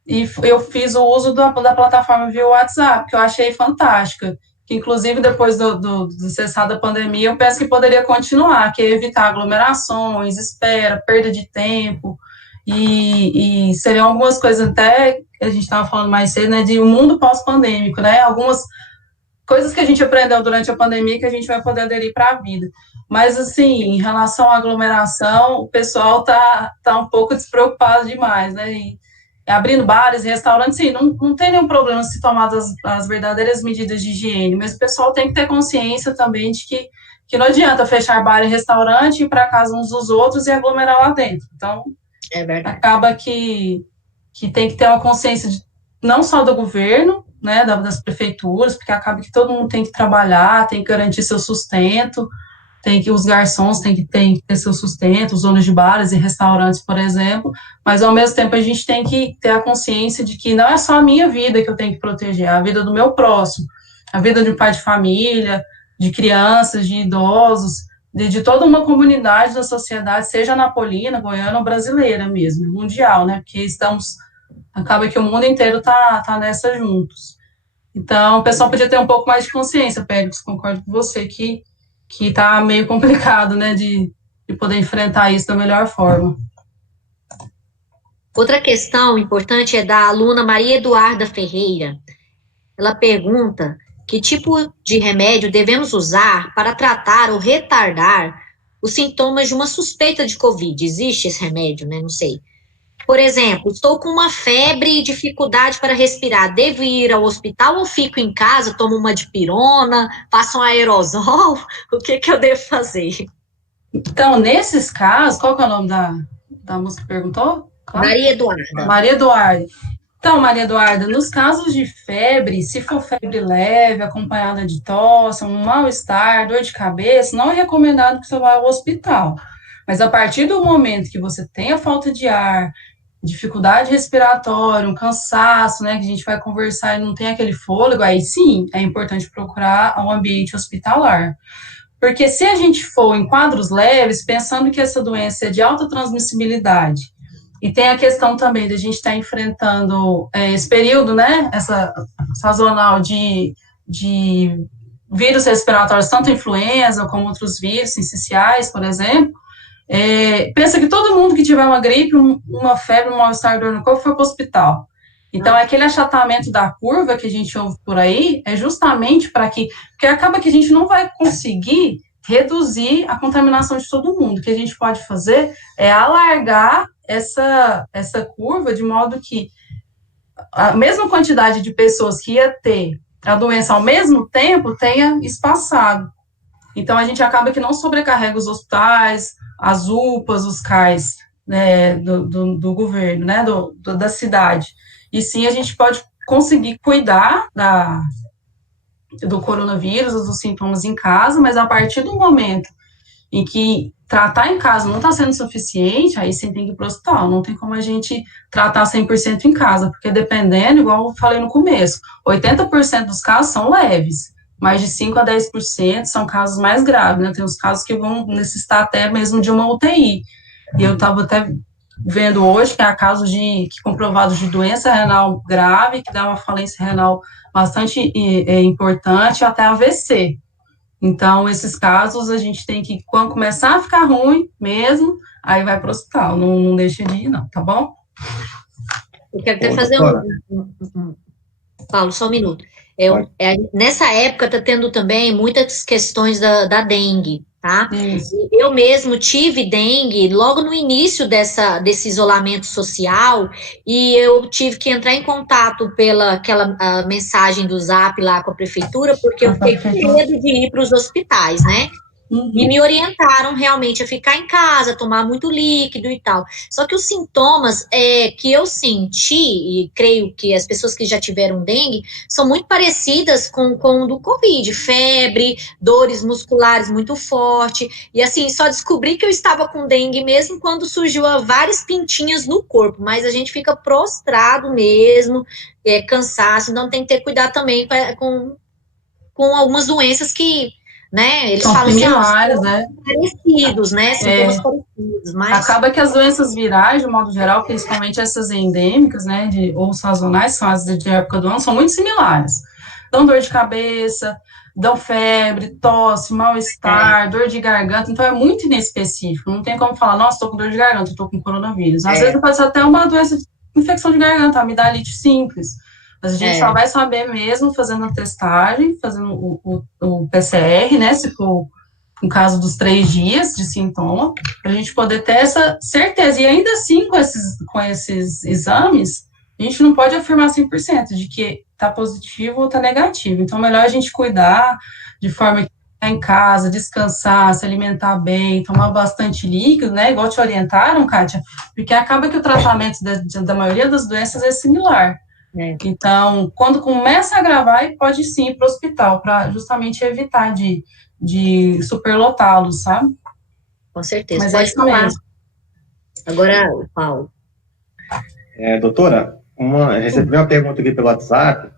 E eu fiz o uso da plataforma via WhatsApp, que eu achei fantástica. Que, inclusive, depois do cessar da pandemia, eu penso que poderia continuar, que é evitar aglomerações, espera, perda de tempo. E seriam algumas coisas até, a gente estava falando mais cedo, né, de um mundo pós-pandêmico, né, algumas coisas que a gente aprendeu durante a pandemia que a gente vai poder aderir para a vida. Mas, assim, em relação à aglomeração, o pessoal tá um pouco despreocupado demais, né, e abrindo bares, restaurantes, sim, não tem nenhum problema se tomar as verdadeiras medidas de higiene, mas o pessoal tem que ter consciência também de que não adianta fechar bar e restaurante, ir para casa uns dos outros e aglomerar lá dentro. Então, acaba que tem que ter uma consciência não só do governo, né, das prefeituras, porque acaba que todo mundo tem que trabalhar, tem que garantir seu sustento, os garçons têm que ter seu sustento, os donos de bares e restaurantes, por exemplo, mas ao mesmo tempo a gente tem que ter a consciência de que não é só a minha vida que eu tenho que proteger, é a vida do meu próximo, a vida de um pai de família, de crianças, de idosos, de toda uma comunidade da sociedade, seja napolina, goiana ou brasileira mesmo, mundial, né, porque acaba que o mundo inteiro tá nessa juntos. Então, o pessoal podia ter um pouco mais de consciência, Pérez, concordo com você, que tá meio complicado, né, de poder enfrentar isso da melhor forma. Outra questão importante é da aluna Maria Eduarda Ferreira. Ela pergunta que tipo de remédio devemos usar para tratar ou retardar os sintomas de uma suspeita de Covid. Existe esse remédio, né? Não sei. Por exemplo, estou com uma febre e dificuldade para respirar. Devo ir ao hospital ou fico em casa, tomo uma dipirona, faço um aerosol? O que eu devo fazer? Então, nesses casos, qual que é o nome da moça que perguntou? Claro. Maria Eduarda. Maria Eduarda. Então, Maria Eduarda, nos casos de febre, se for febre leve, acompanhada de tosse, um mal-estar, dor de cabeça, não é recomendado que você vá ao hospital. Mas a partir do momento que você tem a falta de ar, dificuldade respiratória, um cansaço, né, que a gente vai conversar e não tem aquele fôlego, aí sim, é importante procurar um ambiente hospitalar. Porque se a gente for em quadros leves, pensando que essa doença é de alta transmissibilidade, e tem a questão também de a gente estar enfrentando esse período, né, essa sazonal de vírus respiratórios, tanto influenza como outros vírus sinciciais, por exemplo, pensa que todo mundo que tiver uma gripe, uma febre, um mal-estar, dor no corpo, foi para o hospital. Então, aquele achatamento da curva que a gente ouve por aí é justamente para que... Porque acaba que a gente não vai conseguir reduzir a contaminação de todo mundo. O que a gente pode fazer é alargar essa curva de modo que a mesma quantidade de pessoas que ia ter a doença ao mesmo tempo tenha espaçado. Então, a gente acaba que não sobrecarrega os hospitais, as UPAs, os CAIs, né, do governo, né, da cidade. E sim, a gente pode conseguir cuidar do coronavírus, dos sintomas em casa, mas a partir do momento em que tratar em casa não está sendo suficiente, aí você tem que ir para o hospital. Não tem como a gente tratar 100% em casa, porque dependendo, igual eu falei no começo, 80% dos casos são leves, mais de 5 a 10% são casos mais graves, né? Tem os casos que vão necessitar até mesmo de uma UTI. E eu estava até vendo hoje que há casos comprovados de doença renal grave, que dá uma falência renal bastante importante, até AVC. Então, esses casos, a gente tem que, quando começar a ficar ruim mesmo, aí vai para o hospital, não deixa de ir, não, tá bom? Eu quero até fazer Paulo, só um minuto. Nessa época está tendo também muitas questões da dengue, tá? Eu mesmo tive dengue logo no início desse isolamento social e eu tive que entrar em contato pela aquela mensagem do Zap lá com a prefeitura, porque eu fiquei com medo de ir para os hospitais, né? E me orientaram realmente a ficar em casa, tomar muito líquido e tal. Só que os sintomas que eu senti, e creio que as pessoas que já tiveram dengue, são muito parecidas com o do Covid. Febre, dores musculares muito forte. E assim, só descobri que eu estava com dengue mesmo quando surgiu várias pintinhas no corpo. Mas a gente fica prostrado mesmo, cansaço. Então tem que ter cuidado também com algumas doenças que... né? Eles são falam similares, assim, né? Parecidos, né? Sintomas parecidos, mas... Acaba que as doenças virais, de modo geral, principalmente essas endêmicas, né, ou sazonais, são as de época do ano, são muito similares. Dão dor de cabeça, dão febre, tosse, mal-estar, dor de garganta, então é muito inespecífico, não tem como falar, nossa, estou com dor de garganta, estou com coronavírus. Às vezes pode ser até uma doença de infecção de garganta, amidalite simples. Mas a gente só vai saber mesmo fazendo a testagem, fazendo o PCR, né, se for no caso dos 3 dias de sintoma, para a gente poder ter essa certeza. E ainda assim, com esses exames, a gente não pode afirmar 100% de que está positivo ou está negativo. Então, melhor a gente cuidar de forma que ficar em casa, descansar, se alimentar bem, tomar bastante líquido, né, igual te orientaram, Kátia, porque acaba que o tratamento da maioria das doenças é similar. Então, quando começa a agravar, pode sim ir para o hospital, para justamente evitar de superlotá-los, sabe? Com certeza. Mas pode falar. Agora, Paulo. Doutora, recebi uma pergunta aqui pelo WhatsApp,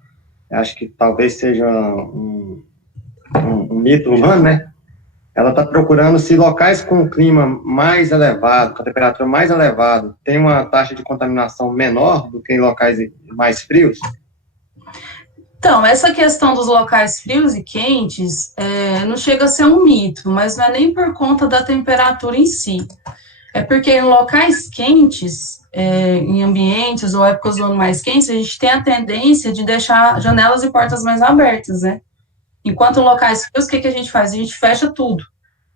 acho que talvez seja um mito humano, né? Ela está procurando se locais com clima mais elevado, com a temperatura mais elevada, tem uma taxa de contaminação menor do que em locais mais frios? Então, essa questão dos locais frios e quentes não chega a ser um mito, mas não é nem por conta da temperatura em si. É porque em locais quentes, em ambientes ou épocas do ano mais quentes, a gente tem a tendência de deixar janelas e portas mais abertas, né? Enquanto em locais frios, o que a gente faz? A gente fecha tudo.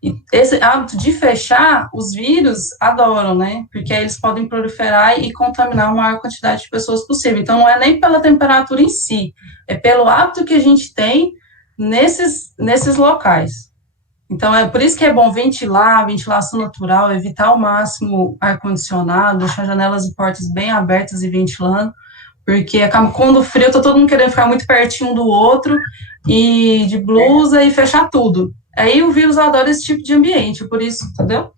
E esse hábito de fechar, os vírus adoram, né? Porque aí eles podem proliferar e contaminar a maior quantidade de pessoas possível. Então, não é nem pela temperatura em si, é pelo hábito que a gente tem nesses locais. Então, é por isso que é bom ventilar, ventilação natural, evitar ao máximo ar-condicionado, deixar janelas e portas bem abertas e ventilando, porque quando o frio, tá todo mundo querendo ficar muito pertinho do outro, e de blusa e fechar tudo. Aí o vírus adora esse tipo de ambiente, por isso, entendeu?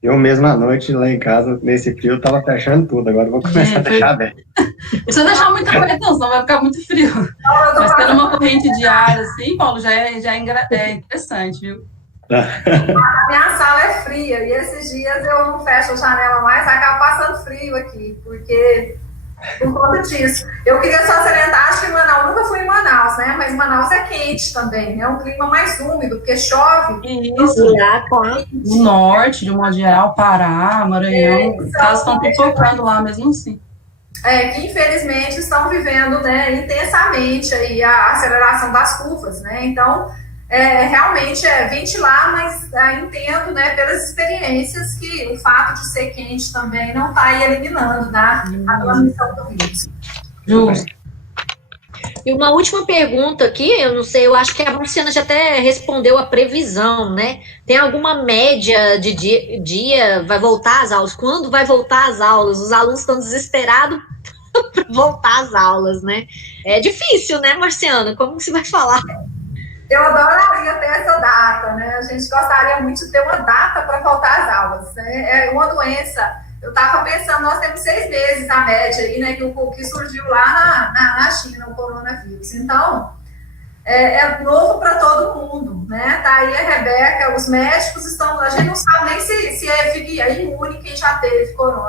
Eu mesmo à noite, lá em casa, nesse frio, eu tava fechando tudo, agora eu vou começar a deixar aberto. Não precisa deixar muito aberto, não, senão vai ficar muito frio. Mas tendo uma corrente de ar assim, Paulo, já é interessante, viu? A minha sala é fria, e esses dias eu não fecho a janela mais, acaba passando frio aqui, porque Por conta disso. Eu queria só salientar, acho que em Manaus, nunca fui em Manaus, né? Mas Manaus é quente também, né? É um clima mais úmido, porque chove. Isso, no norte, de um modo geral, Pará, Maranhão, os casos estão pipocando lá mesmo assim. Que infelizmente estão vivendo, né, intensamente aí a aceleração das curvas, né? Então, realmente ventilar, mas entendo, né, pelas experiências que o fato de ser quente também não está aí eliminando, né, a transmissão do vírus. Justo. E uma última pergunta aqui, eu não sei, eu acho que a Marciana já até respondeu a previsão, né? Tem alguma média de dia vai voltar às aulas? Quando vai voltar às aulas? Os alunos estão desesperados para voltar às aulas, né? É difícil, né, Marciana? Como que você vai falar? Eu adoraria ter essa data, né? A gente gostaria muito de ter uma data para voltar às aulas, né? É uma doença. Eu estava pensando, nós temos 6 meses a média aí, né? Que surgiu lá na China, o coronavírus. Então, é novo para todo mundo, né? Tá aí a Rebeca, os médicos estão. A gente não sabe nem se é imune quem já teve corona.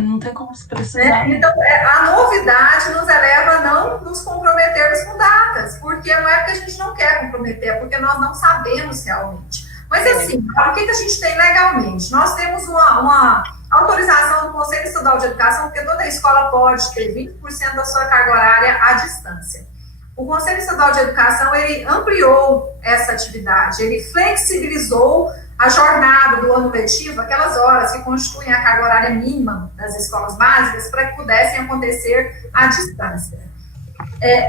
Não tem como se precisar. Então, a novidade nos eleva a não nos comprometermos com datas, porque não é porque a gente não quer comprometer, é porque nós não sabemos realmente. Mas, assim, o que a gente tem legalmente? Nós temos uma autorização do Conselho Estadual de Educação, porque toda escola pode ter 20% da sua carga horária à distância. O Conselho Estadual de Educação, ele ampliou essa atividade, ele flexibilizou a jornada do ano letivo, aquelas horas que constituem a carga horária mínima das escolas básicas, para que pudessem acontecer à distância.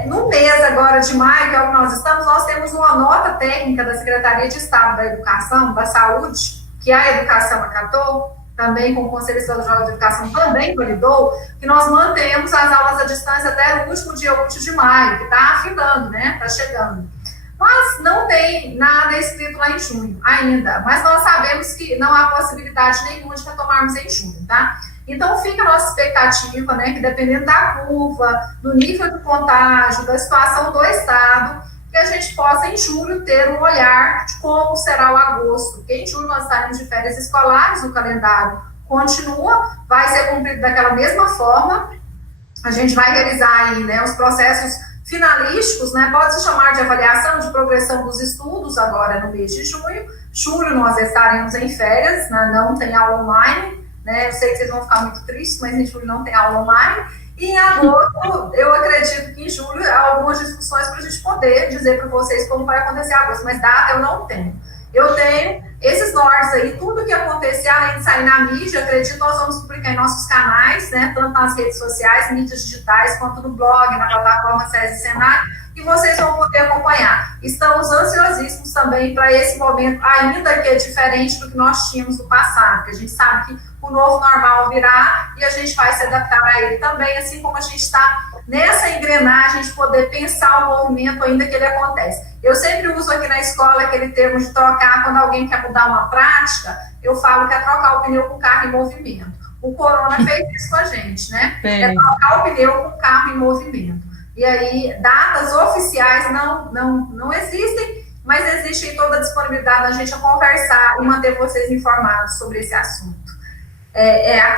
No mês agora de maio, que é o que nós estamos, nós temos uma nota técnica da Secretaria de Estado da Educação, da Saúde, que a Educação acatou, também com o Conselho Estadual de Educação também validou, que nós mantemos as aulas à distância até o último dia útil de maio, que está afindando, né? Está chegando. Mas não tem nada escrito lá em junho ainda, mas nós sabemos que não há possibilidade nenhuma de retomarmos em junho, tá? Então fica a nossa expectativa, né, que dependendo da curva, do nível de contágio, da situação do estado, que a gente possa em julho ter um olhar de como será o agosto, porque em julho nós estaremos de férias escolares, o calendário continua, vai ser cumprido daquela mesma forma, a gente vai realizar aí, né, os processos finalísticos, né, pode se chamar de avaliação de progressão dos estudos agora no mês de junho. Julho nós estaremos em férias, né, não tem aula online, né, eu sei que vocês vão ficar muito tristes, mas em julho não tem aula online. E em agosto, eu acredito que em julho há algumas discussões para a gente poder dizer para vocês como vai acontecer agosto, mas data eu não tenho. Eu tenho esses nortes aí, tudo que acontecer, além de sair na mídia, acredito, nós vamos publicar em nossos canais, né, tanto nas redes sociais, mídias digitais, quanto no blog, na plataforma SESI Senai, e vocês vão poder acompanhar. Estamos ansiosíssimos também para esse momento, ainda que é diferente do que nós tínhamos no passado, que a gente sabe que o novo normal virá e a gente vai se adaptar a ele também, assim como a gente está nessa engrenagem de poder pensar o movimento ainda que ele acontece. Eu sempre uso aqui na escola aquele termo de trocar, quando alguém quer mudar uma prática, eu falo que é trocar o pneu com o carro em movimento. O corona fez isso com a gente, né? É trocar o pneu com o carro em movimento. E aí, datas oficiais não existem, mas existe toda a disponibilidade da gente a conversar e manter vocês informados sobre esse assunto. A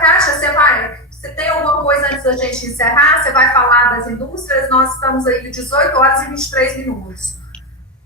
Kátia, você tem alguma coisa antes da gente encerrar? Você vai falar das indústrias? Nós estamos aí 18 horas e 23 minutos.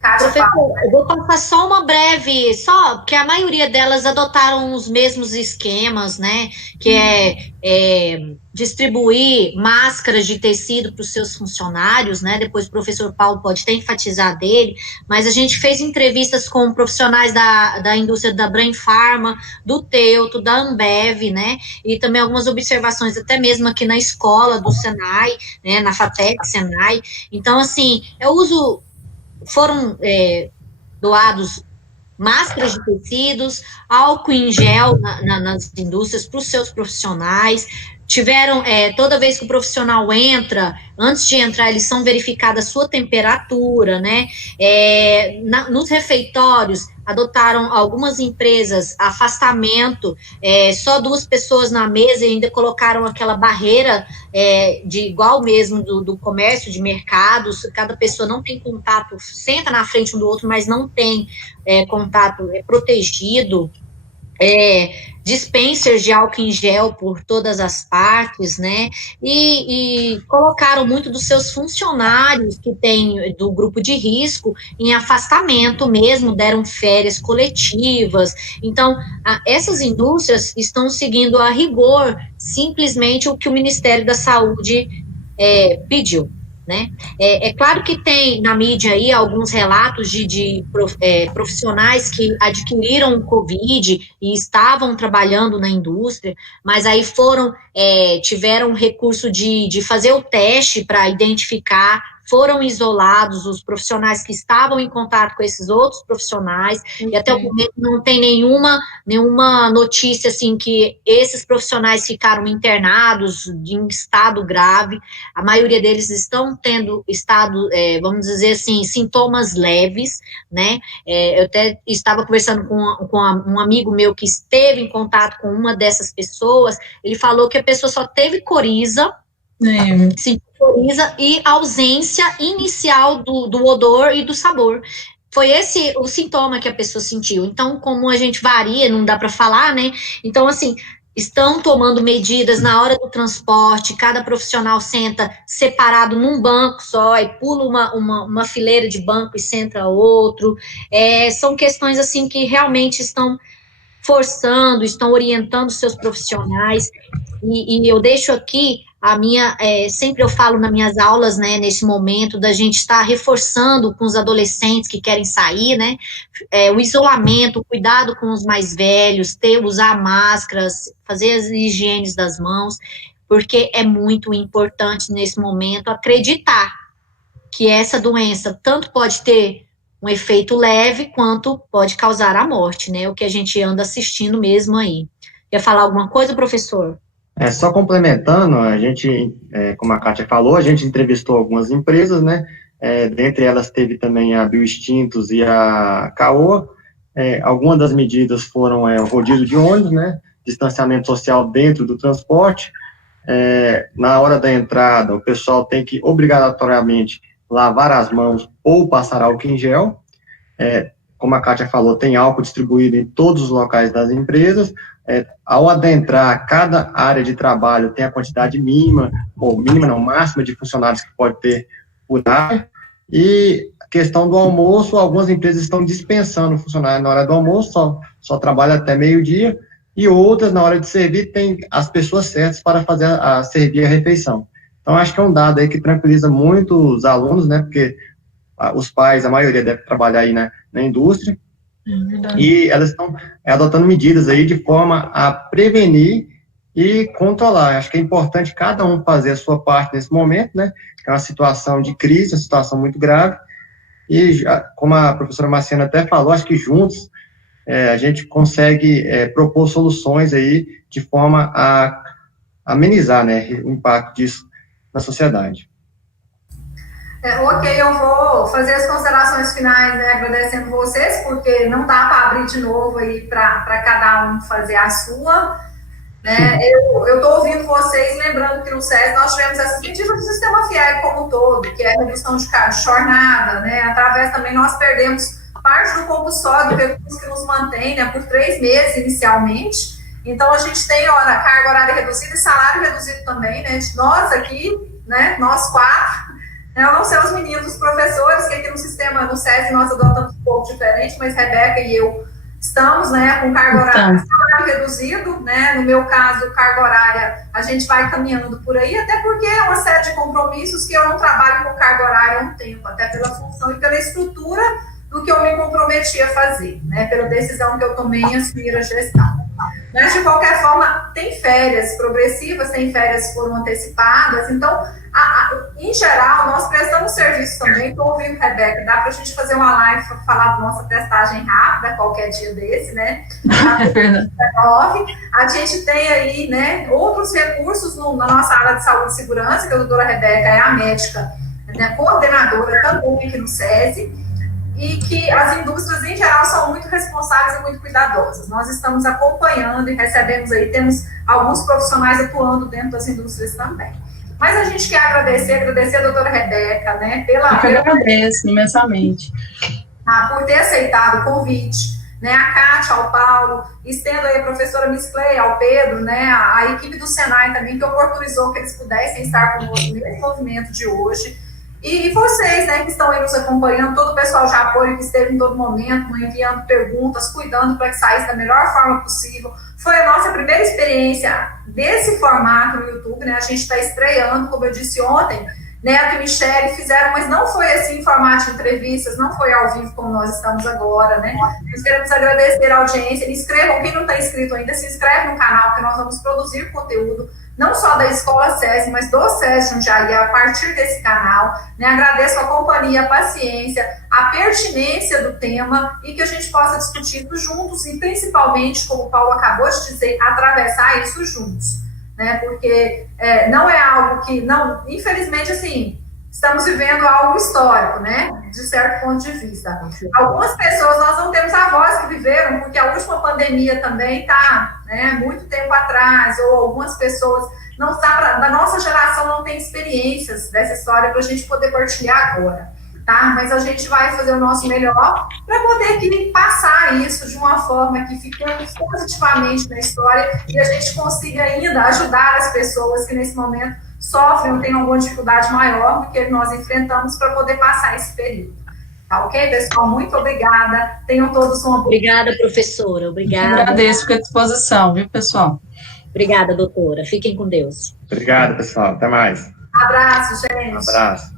Kátia, professor, eu vou passar só uma breve, porque a maioria delas adotaram os mesmos esquemas, né, que é distribuir máscaras de tecido para os seus funcionários, né, depois o professor Paulo pode até enfatizar dele, mas a gente fez entrevistas com profissionais da indústria da Brain Pharma, do Teuto, da Ambev, né, e também algumas observações até mesmo aqui na escola do Senai, né, na FATEC Senai. Então, assim, foram doados máscaras de tecidos, álcool em gel nas indústrias para os seus profissionais. Tiveram, toda vez que o profissional entra, antes de entrar, eles são verificada a sua temperatura, né? Nos refeitórios, adotaram algumas empresas afastamento, só 2 pessoas na mesa e ainda colocaram aquela barreira de igual mesmo do comércio, de mercados, cada pessoa não tem contato, senta na frente um do outro, mas não tem contato protegido. dispensers de álcool em gel por todas as partes, né, e colocaram muito dos seus funcionários que têm do grupo de risco em afastamento mesmo, deram férias coletivas. Então, essas indústrias estão seguindo a rigor simplesmente o que o Ministério da Saúde pediu, né? É claro que tem na mídia aí alguns relatos de profissionais que adquiriram o Covid e estavam trabalhando na indústria, mas aí tiveram recurso de fazer o teste para identificar, foram isolados os profissionais que estavam em contato com esses outros profissionais, e até o momento não tem nenhuma notícia, assim, que esses profissionais ficaram internados em estado grave. A maioria deles estão tendo vamos dizer assim, sintomas leves, né? Eu até estava conversando com um amigo meu que esteve em contato com uma dessas pessoas, ele falou que a pessoa só teve coriza, e ausência inicial do odor e do sabor. Foi esse o sintoma que a pessoa sentiu. Então, como a gente varia, não dá para falar, né? Então, assim, estão tomando medidas na hora do transporte, cada profissional senta separado num banco só, e pula uma fileira de banco e senta outro. São questões, assim, que realmente estão forçando, estão orientando seus profissionais, e eu deixo aqui sempre eu falo nas minhas aulas, né, nesse momento da gente estar reforçando com os adolescentes que querem sair, né, o isolamento, o cuidado com os mais velhos, usar máscaras, fazer as higienes das mãos, porque é muito importante nesse momento acreditar que essa doença tanto pode ter um efeito leve, quanto pode causar a morte, né, o que a gente anda assistindo mesmo aí. Quer falar alguma coisa, professor? Só complementando, a gente, como a Kátia falou, a gente entrevistou algumas empresas, né, dentre elas teve também a Bioextintos e a Caoa. Algumas das medidas foram o rodízio de ônibus, né, distanciamento social dentro do transporte. Na hora da entrada, o pessoal tem que obrigatoriamente lavar as mãos ou passar álcool em gel. Como a Kátia falou, tem álcool distribuído em todos os locais das empresas. Ao adentrar, cada área de trabalho tem a quantidade mínima, ou mínima não, máxima de funcionários que pode ter por área. E a questão do almoço, algumas empresas estão dispensando o funcionário na hora do almoço, só trabalha até meio-dia, e outras, na hora de servir, tem as pessoas certas para servir a refeição. Então, acho que é um dado aí que tranquiliza muito os alunos, né, porque os pais, a maioria deve trabalhar aí na indústria, e elas estão adotando medidas aí de forma a prevenir e controlar. Acho que é importante cada um fazer a sua parte nesse momento, né, que é uma situação de crise, uma situação muito grave, e como a professora Marciana até falou, acho que juntos a gente consegue propor soluções aí de forma a amenizar, né, o impacto disso na sociedade. Ok, eu vou fazer as considerações finais, né, agradecendo vocês, porque não dá para abrir de novo aí para cada um fazer a sua, né. Eu estou ouvindo vocês, lembrando que no SES nós tivemos essas medidas do sistema FIEG como um todo, que é a redução de jornada, né, através também nós perdemos parte do compulsório, do recurso que nos mantém, né, por 3 meses inicialmente. Então a gente tem carga horária reduzida e salário reduzido também, né, de nós aqui, né, nós 4, eu não sei os meninos, os professores, que aqui no sistema, no SESI, nós adotamos um pouco diferente, mas Rebeca e eu estamos, né, com carga horária salário reduzido, né, no meu caso, carga horária, a gente vai caminhando por aí, até porque é uma série de compromissos que eu não trabalho com carga horária há um tempo, até pela função e pela estrutura do que eu me comprometi a fazer, né, pela decisão que eu tomei em assumir a gestão. Mas, de qualquer forma, tem férias progressivas, tem férias que foram antecipadas, então, em geral, nós prestamos serviço também. Estou ouvindo, Rebeca, dá para a gente fazer uma live para falar da nossa testagem rápida, qualquer dia desse, né? A gente tem aí, né, outros recursos na nossa área de saúde e segurança, que a doutora Rebeca é a médica, né, coordenadora também aqui no SESI, e que as indústrias, em geral, são muito responsáveis e muito cuidadosas. Nós estamos acompanhando e recebemos aí, temos alguns profissionais atuando dentro das indústrias também. Mas a gente quer agradecer a doutora Rebeca, né, Eu agradeço imensamente. Por ter aceitado o convite, né, a Kátia, ao Paulo, estendo aí a professora Miss Clay, ao Pedro, né, a equipe do Senai também, que oportunizou que eles pudessem estar conosco nesse movimento de hoje. E vocês, né, que estão aí nos acompanhando, todo o pessoal de apoio que esteve em todo momento, enviando perguntas, cuidando para que saísse da melhor forma possível. Foi a nossa primeira experiência desse formato no YouTube, né, a gente está estreando, como eu disse ontem, Neto e Michele fizeram, mas não foi assim em formato de entrevistas, não foi ao vivo como nós estamos agora, né? Nós queremos agradecer a audiência, inscrevam, quem não está inscrito ainda, se inscreve no canal, porque nós vamos produzir conteúdo, não só da Escola SESI, mas do SESI Jundiaí, a partir desse canal, né? Agradeço a companhia, a paciência, a pertinência do tema, e que a gente possa discutir isso juntos, e principalmente, como o Paulo acabou de dizer, atravessar isso juntos. Né, porque não é algo que, não, infelizmente, assim, estamos vivendo algo histórico, né, de certo ponto de vista. Algumas pessoas, nós não temos avós que viveram, porque a última pandemia também está, né, muito tempo atrás, ou algumas pessoas, não está da nossa geração não tem experiências dessa história para a gente poder partilhar agora. Tá? Mas a gente vai fazer o nosso melhor para poder passar isso de uma forma que fiquemos positivamente na história e a gente consiga ainda ajudar as pessoas que nesse momento sofrem ou têm alguma dificuldade maior do que nós enfrentamos para poder passar esse período. Tá ok, pessoal? Muito obrigada. Tenham todos uma boa... Obrigada, professora. Obrigada. Agradeço pela disposição, viu, pessoal? Obrigada, doutora. Fiquem com Deus. Obrigado, pessoal. Até mais. Abraço, gente. Um abraço.